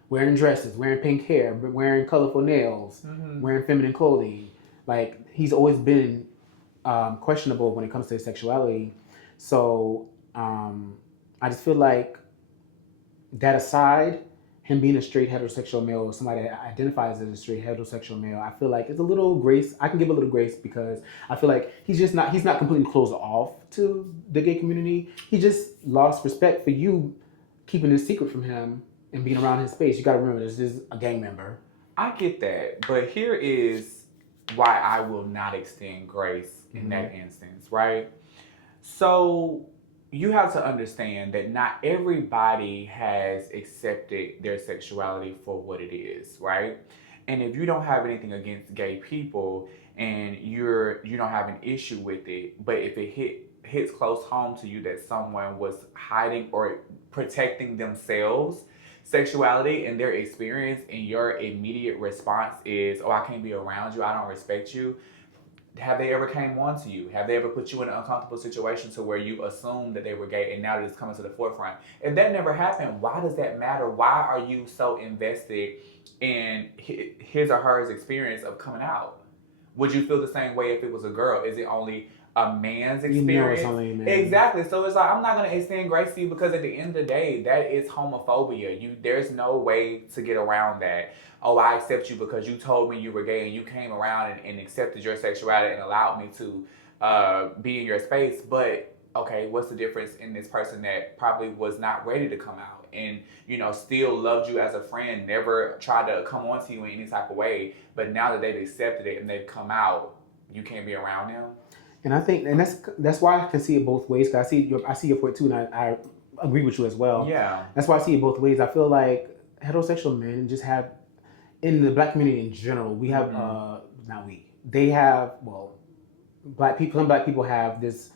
Wearing dresses, wearing pink hair, wearing colorful nails, wearing feminine clothing. Like, he's always been questionable when it comes to his sexuality. So I just feel like, that aside, him being a straight heterosexual male, or somebody that identifies as a straight heterosexual male, I feel like it's a little grace. I can give a little grace because I feel like he's not completely closed off to the gay community. He just lost respect for you keeping this secret from him and being around his space. You got to remember, this is a gang member. I get that, but here is why I will not extend grace in that instance, right? So you have to understand that not everybody has accepted their sexuality for what it is, right? And if you don't have anything against gay people and you don't have an issue with it, but if it hits close home to you that someone was hiding or protecting themselves sexuality and their experience, and your immediate response is, oh, I can't be around you, I don't respect you. Have they ever came on to you? Have they ever put you in an uncomfortable situation to where you assumed that they were gay and now that it's coming to the forefront? If that never happened, why does that matter? Why are you so invested in his or her experience of coming out? Would you feel the same way if it was a girl? Is it only a man's experience? You know it's only a man. Exactly. So it's like, I'm not going to extend grace to you because at the end of the day, that is homophobia. There's no way to get around that. Oh, I accept you because you told me you were gay and you came around and accepted your sexuality and allowed me to be in your space. But okay, what's the difference in this person that probably was not ready to come out and, you know, still loved you as a friend, never tried to come on to you in any type of way, but now that they've accepted it and they've come out, you can't be around them? And I think, and that's why I can see it both ways. Cause I see your point too, and I agree with you as well. Yeah. That's why I see it both ways. I feel like heterosexual men just have, in the black community in general, we have they have, well, some black people have this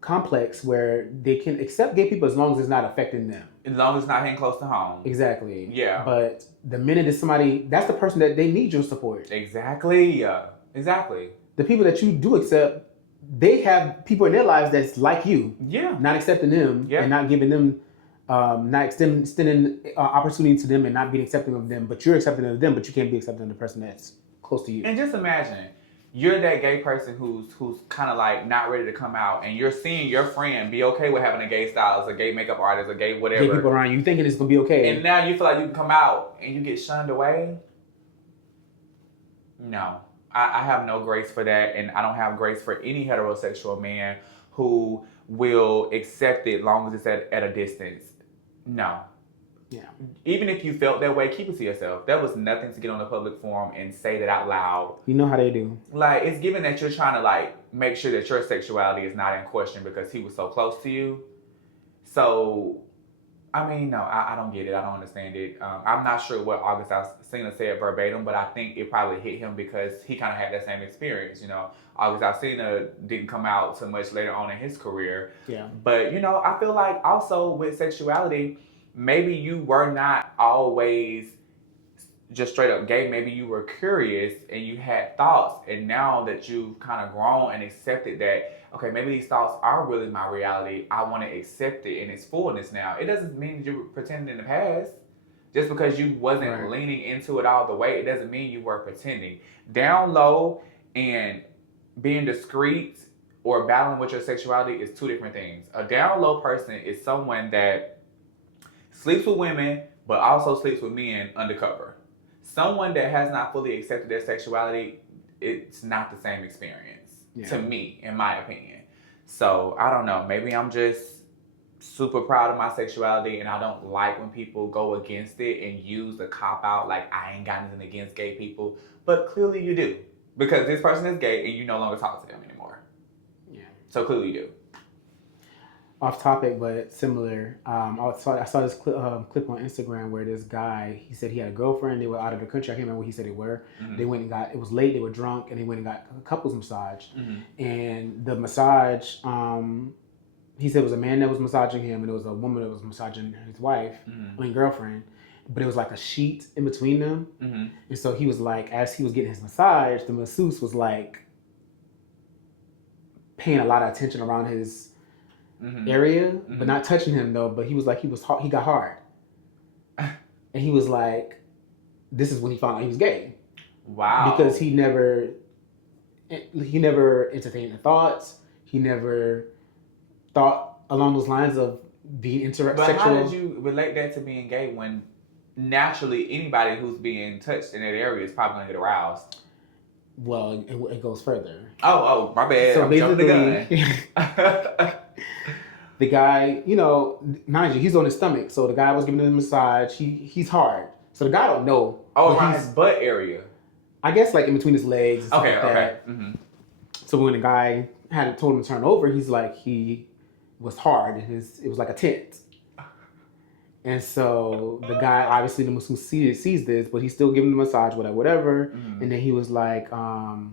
complex where they can accept gay people as long as it's not affecting them. As long as it's not hitting close to home. Exactly. Yeah. But the minute it's somebody, that's the person that they need your support. Exactly. Exactly. The people that you do accept, they have people in their lives that's like you. Yeah. Not accepting them and not giving them, not extending opportunity to them and not being accepting of them, but you're accepting of them, but you can't be accepting of the person that's close to you. And just imagine, you're that gay person who's kind of like not ready to come out, and you're seeing your friend be okay with having a gay stylist, a gay makeup artist, a gay whatever. Gay people around you thinking it's going to be okay. And now you feel like you can come out and you get shunned away? No. I have no grace for that, and I don't have grace for any heterosexual man who will accept it long as it's at a distance. No. Yeah. Even if you felt that way, keep it to yourself. That was nothing to get on the public forum and say that out loud. You know how they do. Like, it's given that you're trying to, like, make sure that your sexuality is not in question because he was so close to you. So, I mean, no, I don't get it. I don't understand it. I'm not sure what August Alsina said verbatim, but I think it probably hit him because he kind of had that same experience. You know, August Alsina didn't come out so much later on in his career. Yeah. But, you know, I feel like also with sexuality, maybe you were not always just straight up gay. Maybe you were curious and you had thoughts. And now that you've kind of grown and accepted that, okay, maybe these thoughts are really my reality. I want to accept it in its fullness now. It doesn't mean that you were pretending in the past. Just because you wasn't leaning into it all the way, it doesn't mean you were pretending. Down low and being discreet or battling with your sexuality is two different things. A down low person is someone that sleeps with women, but also sleeps with men undercover. Someone that has not fully accepted their sexuality, it's not the same experience to me, in my opinion. So, I don't know. Maybe I'm just super proud of my sexuality and I don't like when people go against it and use the cop-out like, I ain't got anything against gay people. But clearly you do. Because this person is gay and you no longer talk to them anymore. Yeah. So clearly you do. Off topic, but similar. I saw this clip on Instagram where this guy, he said he had a girlfriend. They were out of the country. I can't remember what he said they were. Mm-hmm. They went and got, it was late. They were drunk and they went and got a couples massage. Mm-hmm. And the massage, he said it was a man that was massaging him and it was a woman that was massaging his wife, girlfriend. But it was like a sheet in between them. Mm-hmm. And so he was like, as he was getting his massage, the masseuse was like paying a lot of attention around his area, but not touching him though. But he was like, he got hard. And he was like, this is when he found out he was gay. Wow. Because he never entertained the thoughts. He never thought along those lines of being intersexual. But how did you relate that to being gay when naturally anybody who's being touched in that area is probably going to get aroused? Well, it goes further. Oh, my bad. So I'm jumping basically, the gun. The guy, you know, mind you, he's on his stomach. So the guy was giving him a massage. He's hard. So the guy don't know. Oh, around his butt area. I guess like in between his legs. And okay. That. Mm-hmm. So when the guy told him to turn over, he's like, he was hard. It was like a tent. And so the guy, obviously the masseuse sees this, but he's still giving the massage, whatever. Mm-hmm. And then he was like, the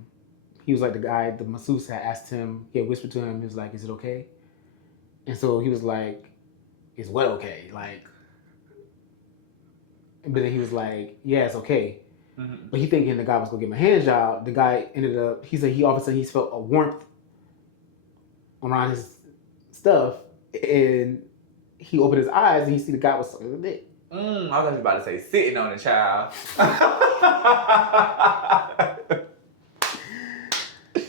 masseuse had asked him, he had whispered to him, he was like, is it okay? And so he was like, is what okay? Like, but then he was like, yeah, it's okay. Mm-hmm. But he thinking the guy was gonna give him a hand job. The guy ended up, he said all of a sudden he felt a warmth around his stuff, and he opened his eyes and he see the guy was sucking his dick. I thought you were about to say sitting on the child.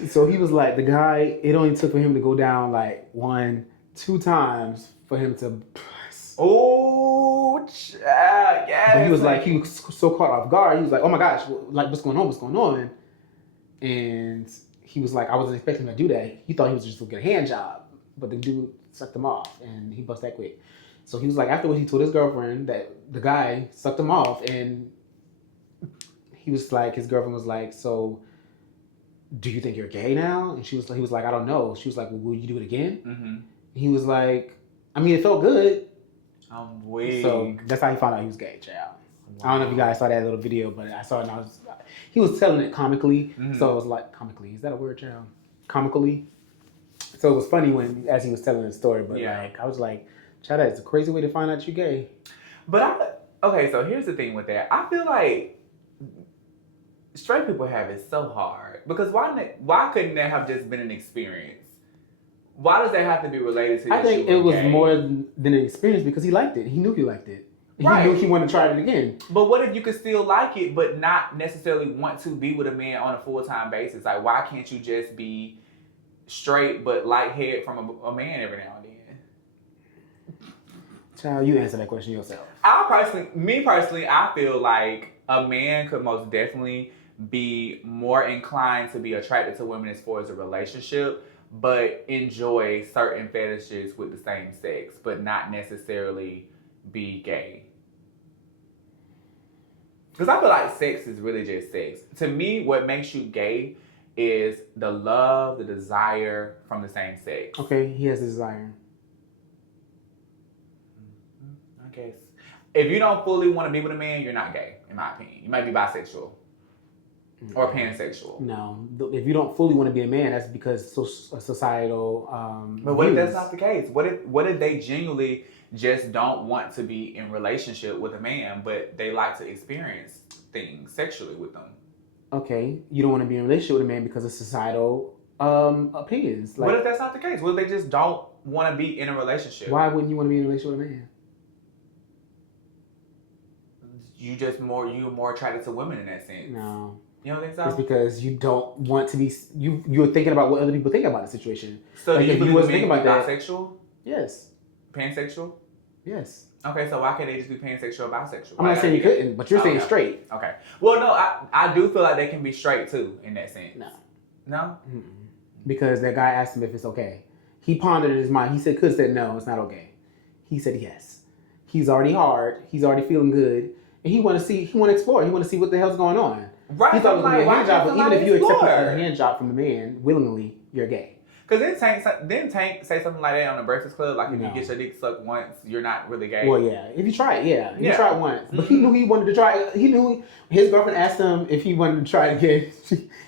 So he was like, the guy, it only took for him to go down like 1-2 times for him to press. Oh, child, yes. But he was like, he was so caught off guard. He was like, oh my gosh, like what's going on? And he was like, I wasn't expecting him to do that. He thought he was just going to get a hand job, but the dude sucked him off, and he bust that quick. So he was like, afterwards, he told his girlfriend that the guy sucked him off, and he was like, his girlfriend was like, so do you think you're gay now? And he was like, I don't know. She was like, well, will you do it again? Mm-hmm. He was like, I mean, it felt good. I'm weak. So that's how he found out he was gay, child. Wow. I don't know if you guys saw that little video, but I saw it and he was telling it comically. Mm-hmm. So it was like, comically, is that a word, child? Comically. So it was funny as he was telling the story, but like, I was like, child, that's a crazy way to find out you're gay. But okay, so here's the thing with that. I feel like straight people have it so hard because why couldn't that have just been an experience? Why does that have to be related to? I think it was more than an experience because he liked it. He knew he liked it. Right. He knew he wanted to try it again. But what if you could still like it, but not necessarily want to be with a man on a full-time basis? Like, why can't you just be straight but light head from a man every now and then? Child, you answer that question yourself. Me personally, I feel like a man could most definitely be more inclined to be attracted to women as far as a relationship, but enjoy certain fetishes with the same sex, but not necessarily be gay. Because I feel like sex is really just sex. To me, what makes you gay is the love, the desire from the same sex. Okay, he has a desire. I guess. If you don't fully want to be with a man, you're not gay, in my opinion. You might be bisexual. Or pansexual. No. If you don't fully want to be a man, that's because societal But what if that's not the case? What if they genuinely just don't want to be in relationship with a man, but they like to experience things sexually with them? Okay. You don't want to be in a relationship with a man because of societal opinions. Like, what if that's not the case? What if they just don't want to be in a relationship? Why wouldn't you want to be in a relationship with a man? You're more attracted to women in that sense. No. You don't think so? It's because you don't want to be. You're thinking about what other people think about the situation. So like do you if you wasn't thinking about that, bisexual? Yes. Pansexual? Yes. Okay, so why can't they just be pansexual or bisexual? I'm not saying you couldn't, but you're saying straight. Okay. Well, no, I do feel like they can be straight too in that sense. No. No? Mm-mm. Because that guy asked him if it's okay. He pondered in his mind. He could have said no, it's not okay. He said yes. He's already hard. He's already feeling good, and he want to explore. He want to see what the hell's going on. Right. He thought it was going to be a hand job, but even if you accept a hand job from a man willingly, you're gay. Because didn't Tank say something like that on the Breakfast Club? Like, if you get your dick sucked once, you're not really gay? Well, yeah. If you try it, yeah. You try it once. But he knew he wanted to try it. He knew his girlfriend asked him if he wanted to try it again.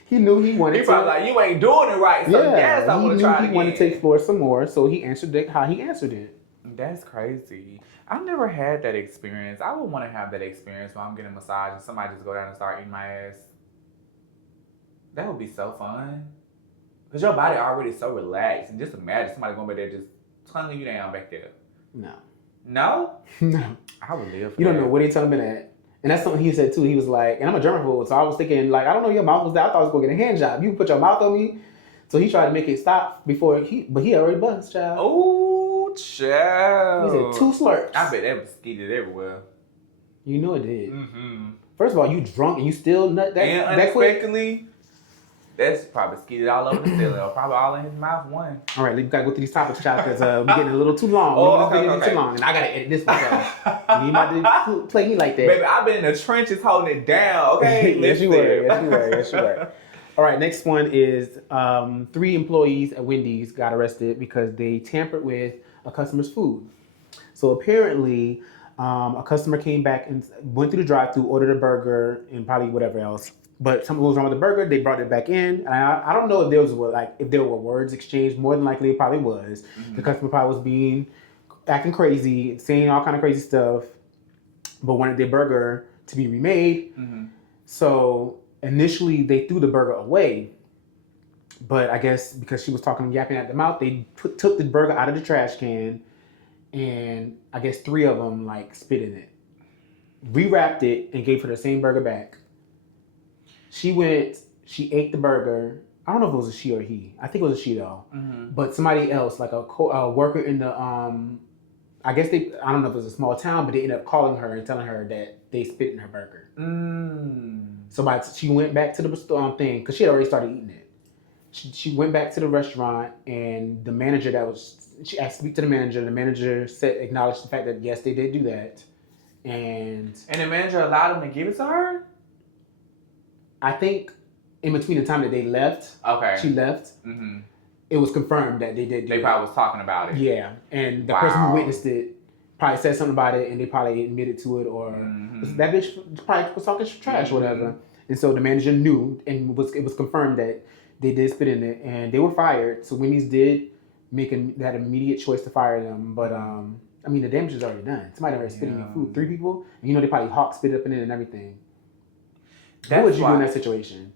He knew he wanted to. He probably like, you ain't doing it right, so yes, I want to try it again. He wanted to explore some more, so he answered it how he answered it. That's crazy. I never had that experience. I would want to have that experience while I'm getting a massage and somebody just go down and start eating my ass. That would be so fun. Because your body already so relaxed. And just imagine somebody going back there just tonguing you down back there. No. No? No. I would live for You don't know what he telling me that. And that's something he said too. He was like, and I'm a German fool, so I was thinking, like, I don't know, your mouth was there. I thought I was going to get a hand job. You put your mouth on me. So he tried to make it stop before but he already buzzed, child. Oh, child. He said 2 slurps. I bet that was skeeted everywhere. You know it did. Mm-hmm. First of all, you drunk and you still nut that and unexpectedly, that's probably skeeted all over the ceiling or probably all in his mouth one. All right, we got to go through these topics, child, because we're getting a little too long. Okay. Too long, and I got to edit this one. You about to play me like that. Baby, I've been in the trenches holding it down, okay? Yes, you were. All right, next one is 3 employees at Wendy's got arrested because they tampered with a customer's food. So apparently, a customer came back and went through the drive-thru, ordered a burger and probably whatever else. But something was wrong with the burger. They brought it back in. And I don't know if there were words exchanged. More than likely, it probably was. Mm-hmm. The customer probably was acting crazy, saying all kind of crazy stuff, but wanted their burger to be remade. Mm-hmm. So initially, they threw the burger away. But I guess because she was yapping at the mouth, they took the burger out of the trash can, and I guess 3 of them spit in it, rewrapped it, and gave her the same burger back. She ate the burger. I don't know if it was a she or he. I think it was a she though. Mm-hmm. But somebody else, like a worker in the, I don't know if it was a small town, but they ended up calling her and telling her that they spit in her burger. Mm. So she went back to the thing because she had already started eating it. She went back to the restaurant, and the manager she asked to speak to the manager. The manager acknowledged the fact that yes, they did do that, and the manager allowed him to give it to her. I think in between the time that they left, she left. Mm-hmm. It was confirmed that they did. They probably was talking about it. Yeah, and the person who witnessed it probably said something about it, and they probably admitted to it, or that bitch probably was talking trash, or whatever. And so the manager knew, and it was confirmed that they did spit in it, and they were fired. So Wendy's did make that immediate choice to fire them, but I mean the damage is already done. Somebody already spit in your food, 3 people, and they probably hawk spit up in it and everything. What would you do in that situation?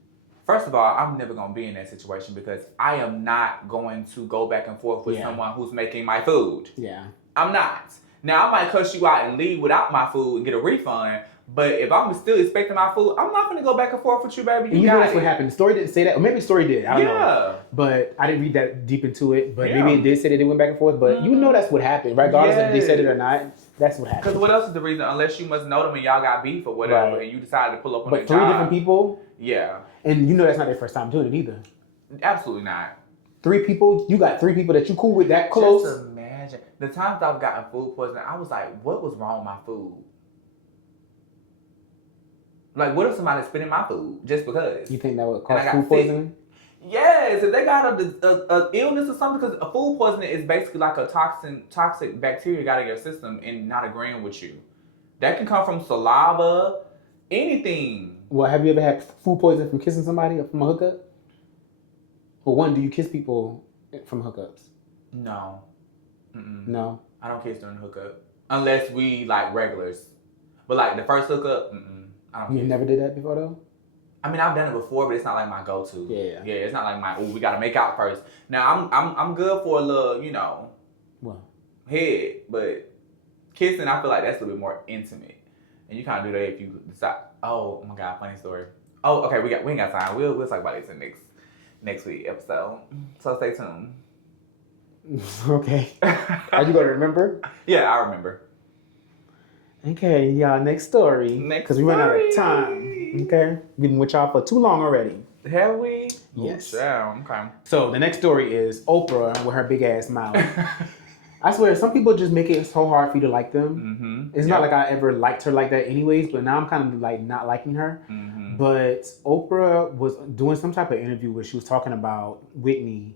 First of all, I'm never going to be in that situation because I am not going to go back and forth with someone who's making my food. Yeah. I'm not. Now, I might cuss you out and leave without my food and get a refund, but if I'm still expecting my food, I'm not going to go back and forth with you, baby. You know that's what happened. The story didn't say that. Or maybe the story did. I don't know. But I didn't read that deep into it. But maybe it did say that they went back and forth. But you know that's what happened. Regardless if they said it or not, that's what happened. Because what else is the reason? Unless you must know them and y'all got beef or whatever, and you decided to pull up on their job. But 3 different people? Yeah. And that's not their first time doing it either. Absolutely not. 3 people? You got 3 people that you cool with that close? Just imagine. The times I've gotten food poisoning, I was like, what was wrong with my food? Like, what if somebody spit in my food just because? You think that would cause food poisoning? Yes, if they got a illness or something, because a food poisoning is basically like a toxic bacteria got in your system and not agreeing with you. That can come from saliva, anything. Well, have you ever had food poisoning from kissing somebody or from a hookup? Well, do you kiss people from hookups? No. Mm-mm. No? I don't kiss during the hookup. Unless we like regulars. But like the first hookup, I don't kiss. You never did that before though? I mean, I've done it before, but it's not like my go-to. Yeah. Yeah, it's not like my, we got to make out first. Now, I'm good for a little, head, but kissing, I feel like that's a little bit more intimate. And you kind of do that if you decide, oh my God, funny story. Oh, okay, we ain't got time. We'll talk about this in next week episode. So stay tuned. Okay. Are you going to remember? Yeah, I remember. Okay, y'all, next story. Because we ran out of time. Okay? We've been with y'all for too long already. Have we? Yes. Ooh, yeah, okay. So the next story is Oprah with her big ass mouth. I swear, some people just make it so hard for you to like them. It's not like I ever liked her like that anyways, but now I'm kind of like not liking her. But Oprah was doing some type of interview where she was talking about Whitney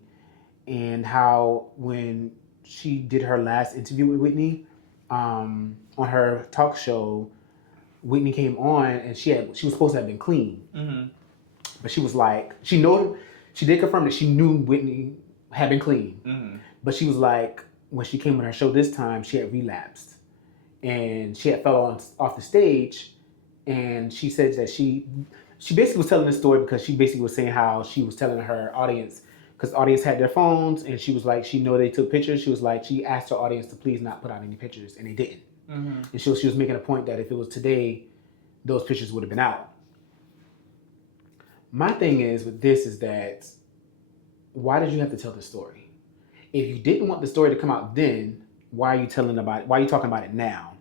and how when she did her last interview with Whitney on her talk show, Whitney came on and she was supposed to have been clean. But she was like, she did confirm that she knew Whitney had been clean. But she was like, when she came on her show this time, she had relapsed. And she had fell off the stage. And she said that she basically was telling this story because she basically was saying how she was telling her audience, because the audience had their phones, and she was like, she know they took pictures. She was like, she asked her audience to please not put out any pictures, and they didn't. And she was making a point that if it was today, those pictures would have been out. My thing is with this is that, why did you have to tell the story? If you didn't want the story to come out then, why are you talking about it now?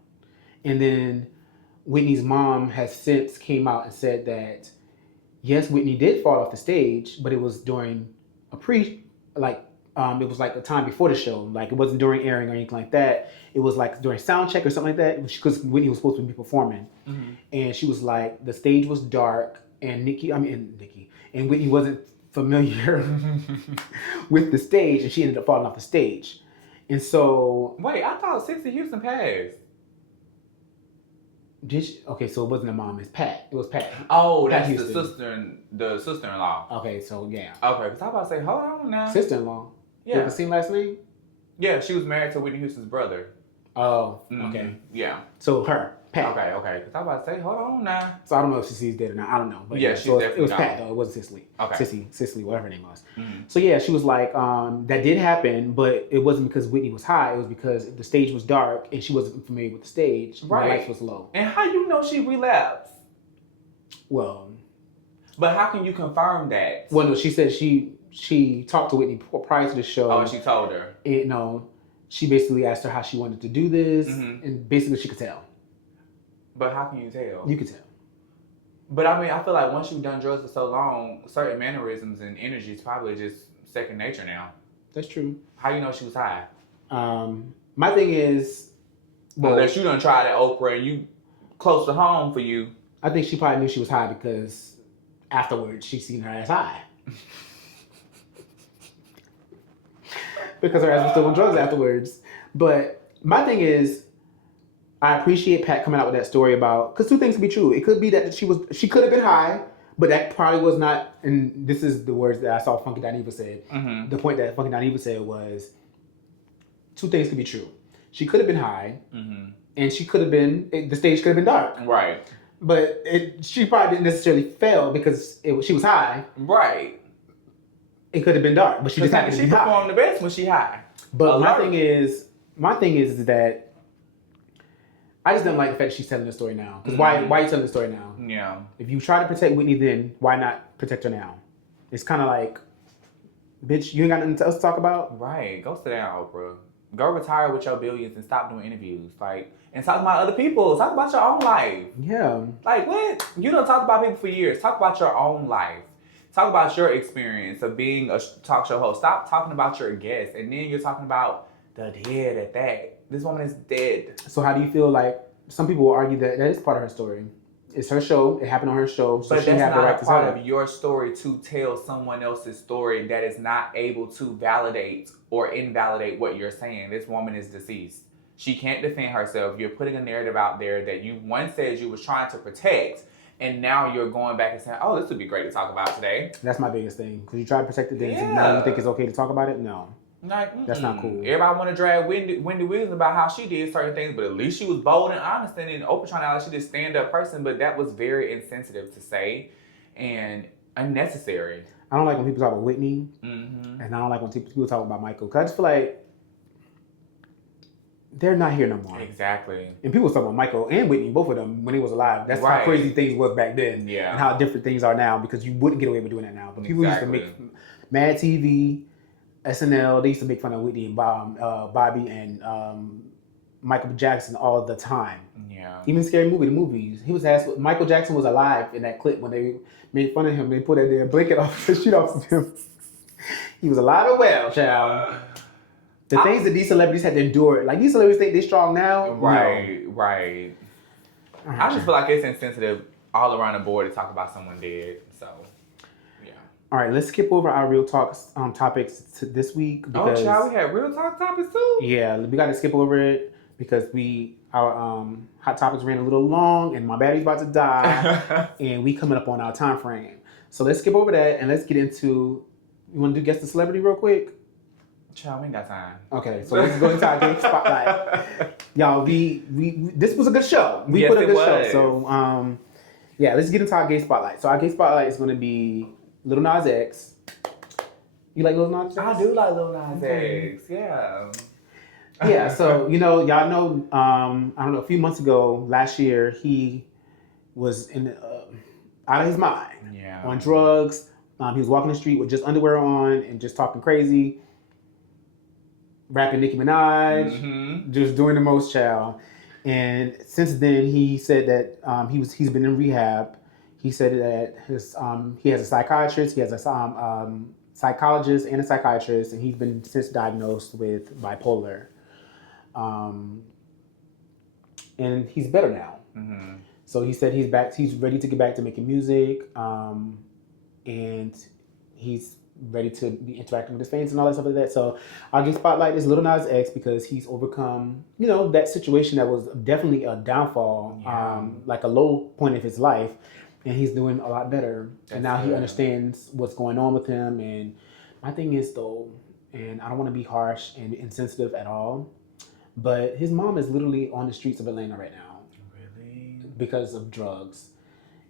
And then Whitney's mom has since came out and said that, yes, Whitney did fall off the stage, but it was during it was like a time before the show. Like, it wasn't during airing or anything like that. It was like during sound check or something like that, because Whitney was supposed to be performing. And she was like, the stage was dark, and Whitney wasn't familiar with the stage, and she ended up falling off the stage. And so... Wait, I thought 60 Houston passed. Okay, so it wasn't the mom, it's Pat. It was Pat. Oh, Pat that's Houston. the sister-in-law. Okay, so yeah. Okay, because I was about to say, hold on now. Sister-in-law? Yeah. With the same last name? Yeah, she was married to Whitney Houston's brother. Oh, okay. Yeah. So her, Pat. Okay. Because I was about to say, hold on now. So I don't know if Cecily's dead or not. I don't know. But yeah, so definitely it was not. Pat, though. It wasn't Cicely. Okay. Cicely, whatever her name was. So yeah, she was like, that did happen, but it wasn't because Whitney was high. It was because the stage was dark and she wasn't familiar with the stage. Right. The lights was low. And how you know she relapsed? Well. But how can you confirm that? Well, no, she said she talked to Whitney prior to the show. Oh, and she told her. And she basically asked her how she wanted to do this, and basically she could tell. But how can you tell? You could tell. But I mean, I feel like once you've done drugs for so long, certain mannerisms and energies probably just second nature now. That's true. How you know she was high? My thing is, well, unless you done tried at Oprah and you close to home for you. I think she probably knew she was high because afterwards she seen her ass high. Because her ass was still on drugs afterwards. But my thing is, I appreciate Pat coming out with that story about, because two things could be true. It could be that she could have been high, but that probably was not, and this is the words that I saw Funky Dineva said. Mm-hmm. The point that Funky Dineva said was, two things could be true. She could have been high, and she could have been, the stage could have been dark. Right. But she probably didn't necessarily fail because she was high. Right. It could have been dark, but she just happened to be high. She performed the best when she high. But my thing is that I just don't like the fact that she's telling the story now. Because why are you telling the story now? Yeah. If you try to protect Whitney then, why not protect her now? It's kind of like, bitch, you ain't got nothing else to talk about? Right. Go sit down, Oprah. Go retire with your billions and stop doing interviews. Like, and talk about other people. Talk about your own life. Yeah. Like, what? You don't talk about people for years. Talk about your own life. Talk about your experience of being a talk show host. Stop talking about your guests. And then you're talking about the dead at that. This woman is dead. So how do you feel like, some people will argue that is part of her story. It's her show. It happened on her show. So but she that's had not the right a part of your story to tell someone else's story that is not able to validate or invalidate what you're saying. This woman is deceased. She can't defend herself. You're putting a narrative out there that you once said you was trying to protect, and now you're going back and saying, oh, this would be great to talk about today. That's my biggest thing. Because you try to protect the things and now you think it's okay to talk about it? No. Like, that's not cool. Everybody want to drag Wendy Williams about how she did certain things, but at least she was bold and honest. And then Oprah trying to act like she did stand-up person, but that was very insensitive to say and unnecessary. I don't like when people talk about Whitney, and I don't like when people talk about Michael. Because I just feel like they're not here no more. Exactly. And people talk about Michael and Whitney, both of them, when they was alive. That's how crazy things was back then. Yeah. And how different things are now, because you wouldn't get away with doing that now. But people used to make Mad TV, SNL, they used to make fun of Whitney and Bobby and Michael Jackson all the time. Yeah. Even Scary Movie, the movies. He was asked, Michael Jackson was alive in that clip when they made fun of him. They put that damn blanket off the sheet off of him. He was alive and well, child. The things that these celebrities had to endure, like these celebrities think they're strong now. Right, no. Right. I just feel like it's insensitive all around the board to talk about someone dead. So, yeah. All right, let's skip over our real talk topics this week. Because, child, we had real talk topics too? Yeah, we got to skip over it because our hot topics ran a little long and my battery's about to die and we coming up on our time frame. So let's skip over that and let's get into, you want to do Guess the Celebrity real quick? Child, we ain't got time. Okay, so let's go into our game spotlight. Y'all, we this was a good show. We put a good show. So yeah, let's get into our gay spotlight. So our gay spotlight is going to be Lil Nas X. You like Lil Nas X? I do like Lil Nas X. Yeah. Yeah. So y'all know. I don't know. A few months ago, last year, he was in out of his mind. Yeah. On drugs. He was walking the street with just underwear on and just talking crazy. Rapping Nicki Minaj, just doing the most, child. And since then, he said that he's been in rehab. He said that he has a psychiatrist, he has a psychologist and a psychiatrist, and he's been since diagnosed with bipolar. And he's better now. Mm-hmm. So he said he's back. He's ready to get back to making music, and he's ready to be interacting with his fans and all that stuff like that. So our gay spotlight is Lil Nas X because he's overcome, that situation that was definitely a downfall, like a low point of his life, and he's doing a lot better. And now he understands what's going on with him. And my thing is though, and I don't want to be harsh and insensitive at all, but his mom is literally on the streets of Atlanta right now. Really? Because of drugs.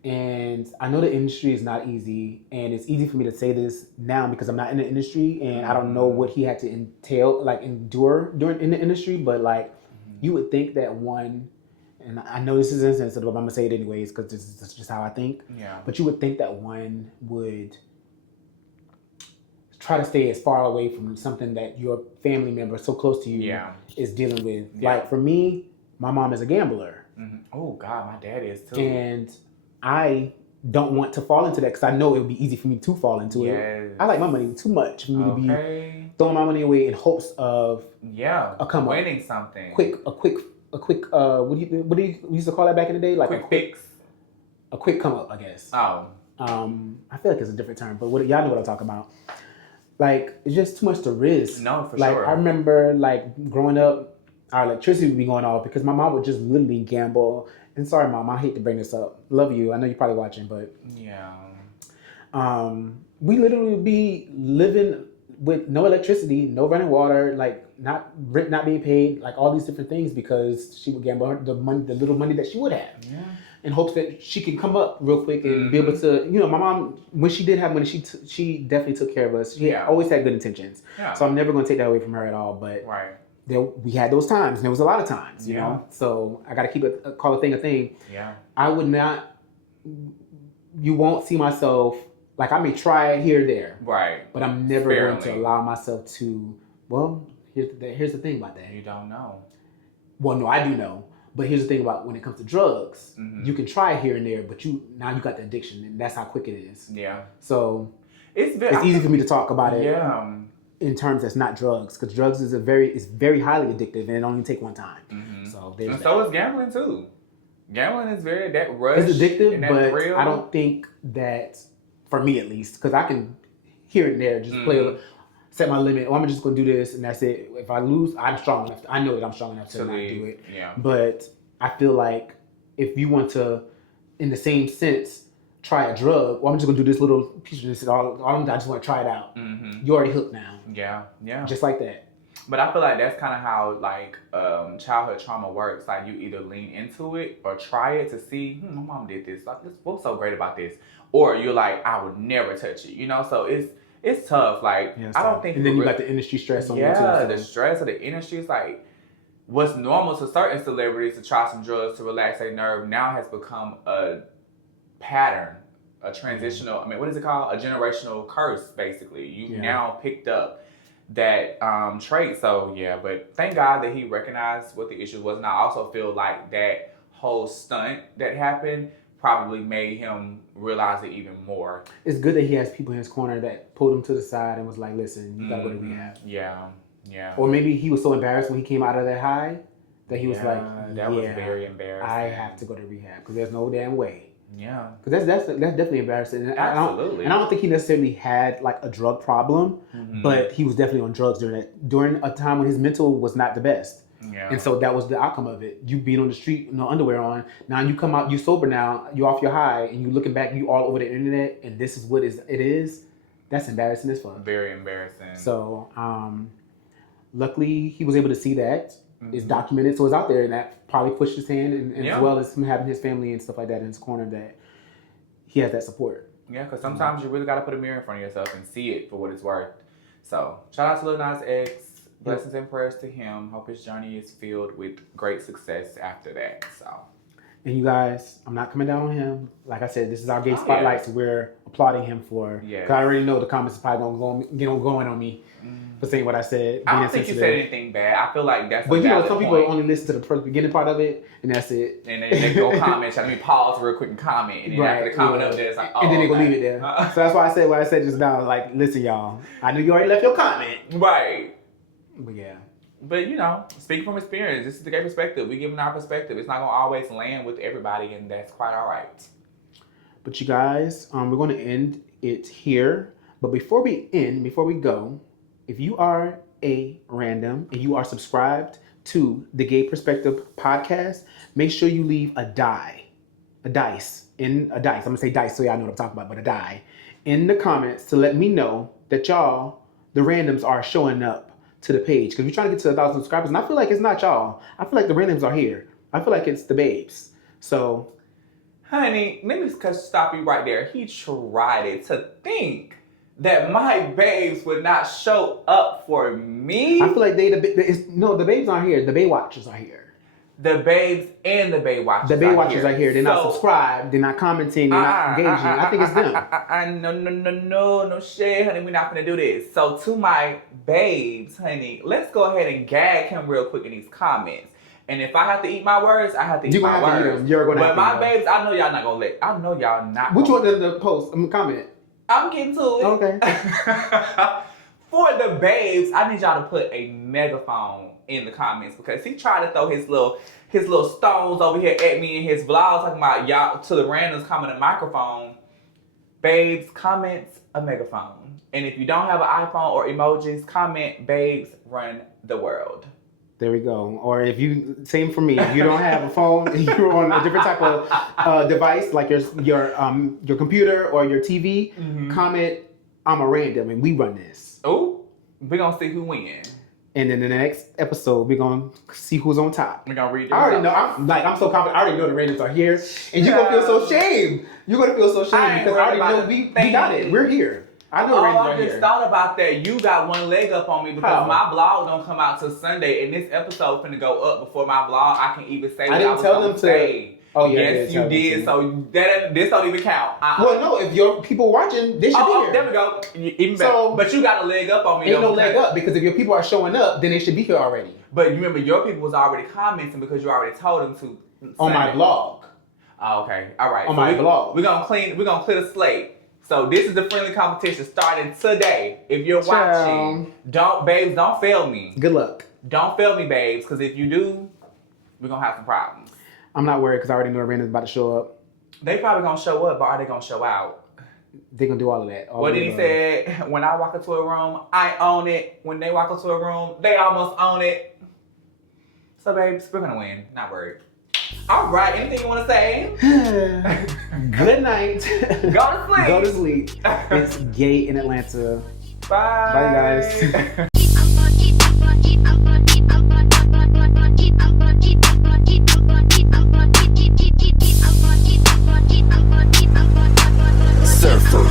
And I know the industry is not easy, and it's easy for me to say this now because I'm not in the industry, and I don't know what he had to endure in the industry. But you would think that one, and I know this is insensitive, but I'm gonna say it anyways because this is just how I think. Yeah. But you would think that one would try to stay as far away from something that your family member so close to you is dealing with. Yeah. Like for me, my mom is a gambler. Mm-hmm. Oh God, my dad is too. And I don't want to fall into that because I know it would be easy for me to fall into it. I like my money too much for me to be throwing my money away in hopes of a come winning something. A quick what do you used to call that back in the day? Like quick fix. A quick come up, I guess. Oh. I feel like it's a different term, but y'all know what I'm talking about. Like, it's just too much to risk. No, for like, sure. I remember, like, growing up, our electricity would be going off because my mom would just literally gamble. And sorry, Mom, I hate to bring this up. Love you. I know you're probably watching, but... Yeah. We literally would be living with no electricity, no running water, like, rent not being paid, like, all these different things because she would gamble the little money that she would have. Yeah. In hopes that she can come up real quick and be able to, my mom, when she did have money, she definitely took care of us. She always had good intentions. Yeah. So I'm never going to take that away from her at all. But we had those times, and there was a lot of times, you know. So I got to keep it, call a thing a thing. Yeah. I would not, you won't see myself, like I may try it here or there. Right. But I'm never going to allow myself to, well, here's the thing about that. You don't know. Well, no, I do know. But here's the thing about when it comes to drugs, you can try it here and there, but now you got the addiction, and that's how quick it is. Yeah. So it's easy for me to talk about it in terms that's not drugs, because drugs is very highly addictive, and it only take one time. So so is gambling too. Gambling is that rush. It's addictive, and but thrill. I don't think that, for me at least, because I can here and there just play. Set my limit. Oh, I'm just going to do this, and that's it. If I lose, I'm strong enough. I know that I'm strong enough to not do it. Yeah. But I feel like if you want to, in the same sense, try a drug, well, I'm just going to do this little piece of this. I just want to try it out. You're already hooked now. Yeah. Yeah. Just like that. But I feel like that's kind of how childhood trauma works. Like you either lean into it or try it to see, my mom did this. Like, what's so great about this? Or you're like, I would never touch it. So it's tough. Like, I don't think... And then you got the industry stress on you too. Yeah, the stress of the industry is like... What's normal to certain celebrities to try some drugs to relax their nerve now has become a pattern, a transitional... what is it called? A generational curse, basically. You've now picked up that trait. So, yeah, but thank God that he recognized what the issue was. And I also feel like that whole stunt that happened probably made him realize it even more. It's good that he has people in his corner that pulled him to the side and was like, listen, you gotta go to rehab. Yeah, yeah. Or maybe he was so embarrassed when he came out of that high that he was like, that was very embarrassing. I have to go to rehab because there's no damn way. Yeah. Because that's definitely embarrassing. And absolutely. I don't think he necessarily had like a drug problem, but he was definitely on drugs during a time when his mental was not the best. Yeah. And so that was the outcome of it. You being on the street, no underwear on. Now you come out, you sober now, you off your high, and you looking back, you all over the internet, and this is what it is. That's embarrassing as fuck. Very embarrassing. So, luckily he was able to see that. It's documented, so it's out there, and that probably pushed his hand, and as well as him having his family and stuff like that in his corner, that he has that support. Yeah, because sometimes you really got to put a mirror in front of yourself and see it for what it's worth. So, shout out to Lil Nas X. Blessings and prayers to him. Hope his journey is filled with great success after that. So, and you guys, I'm not coming down on him. Like I said, this is our gay spotlight, so we're applauding him for. Yeah. Because I already know the comments are probably going on me for saying what I said. I don't think you said anything bad. I feel like that's. But some people only listen to the beginning part of it, and that's it. And then they go comment. Let me pause real quick and comment, and then after the comment up there, it's like, and then they go leave it there. So that's why I said what I said just now. Like, listen, y'all. I knew you already left your comment. Right. But yeah. But, speaking from experience, this is the gay perspective. We give them our perspective. It's not going to always land with everybody, and that's quite all right. But you guys, we're going to end it here. But before we go, if you are a random and you are subscribed to the Gay Perspective podcast, make sure you leave a dice. I'm going to say dice so y'all know what I'm talking about, but a die in the comments to let me know that y'all, the randoms, are showing up to the page, because we're trying to get to 1,000 subscribers, and I feel like it's not y'all. I feel like the randoms are here. I feel like it's the babes. So, honey, let me stop you right there. He tried it. To think that my babes would not show up for me. I feel like the babes aren't here. The babe watchers are here. The babes and the babe watchers. The babe watchers are here. They're not subscribed. They're not commenting. They're not engaging. I think it's them. No shit, honey. We're not gonna do this. So to my babes, honey, let's go ahead and gag him real quick in these comments And if I have to eat my words, I have to eat You're my gonna have to eat words. them. You're gonna But have to my eat them. babes, I know y'all not gonna let. I know y'all not. Which gonna, one did the post? Comment. I'm getting to it. Okay. For the babes, I need y'all to put a megaphone in the comments because he tried to throw his little stones over here at me in his vlog talking about y'all to the randoms comment a microphone. Babes, comment a megaphone. And if you don't have an iPhone or emojis, comment babes run the world. There we go. Or if you, same for me, if you don't have a phone and you're on a different type of device, like your computer or your TV, comment, I'm a random and we run this. Oh, we're going to see who wins. And then in the next episode, we're going to see who's on top. We're going to read I already know. I'm so confident. I already know the randoms are here. And you're going to feel so shamed. You're going to feel so shamed because I already know we got it. We're here. I know randoms are I just thought about that. You got one leg up on me because my vlog don't come out till Sunday, and this episode finna go up before my vlog. I can even say what I was gonna say. Oh yeah, yes, you did. So this don't even count. Well, no, if your people watching, they should be here. There we go. Even better. So, but you got a leg up on me. Ain't no leg up because if your people are showing up, then they should be here already. But you remember your people was already commenting because you already told them to. On my blog. Oh, okay. All right. On my blog. We're gonna clear the slate. So this is the friendly competition starting today. If you're watching, don't fail me. Good luck. Don't fail me, babes, because if you do, we're gonna have some problems. I'm not worried because I already know Random's about to show up. They probably gonna show up, but are they gonna show out? They gonna do all of that. What did he say? When I walk into a room, I own it. When they walk into a room, they almost own it. So, babes, we're gonna win. Not worried. All right. Anything you want to say? Good night. Go to sleep. Go to sleep. It's gay in Atlanta. Bye. Bye, guys. Surfer.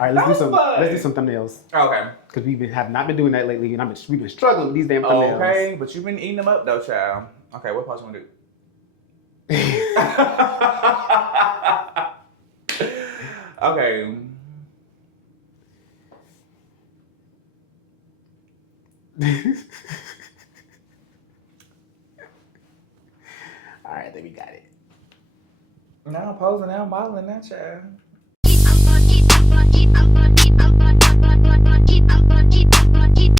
All right, let's do some thumbnails. Okay. Because we have not been doing that lately, and we've been struggling with these damn thumbnails. Okay, but you've been eating them up though, child. Okay, what part you want to do? Okay. All right, then we got it. Now I'm posing, now I'm modeling that, child.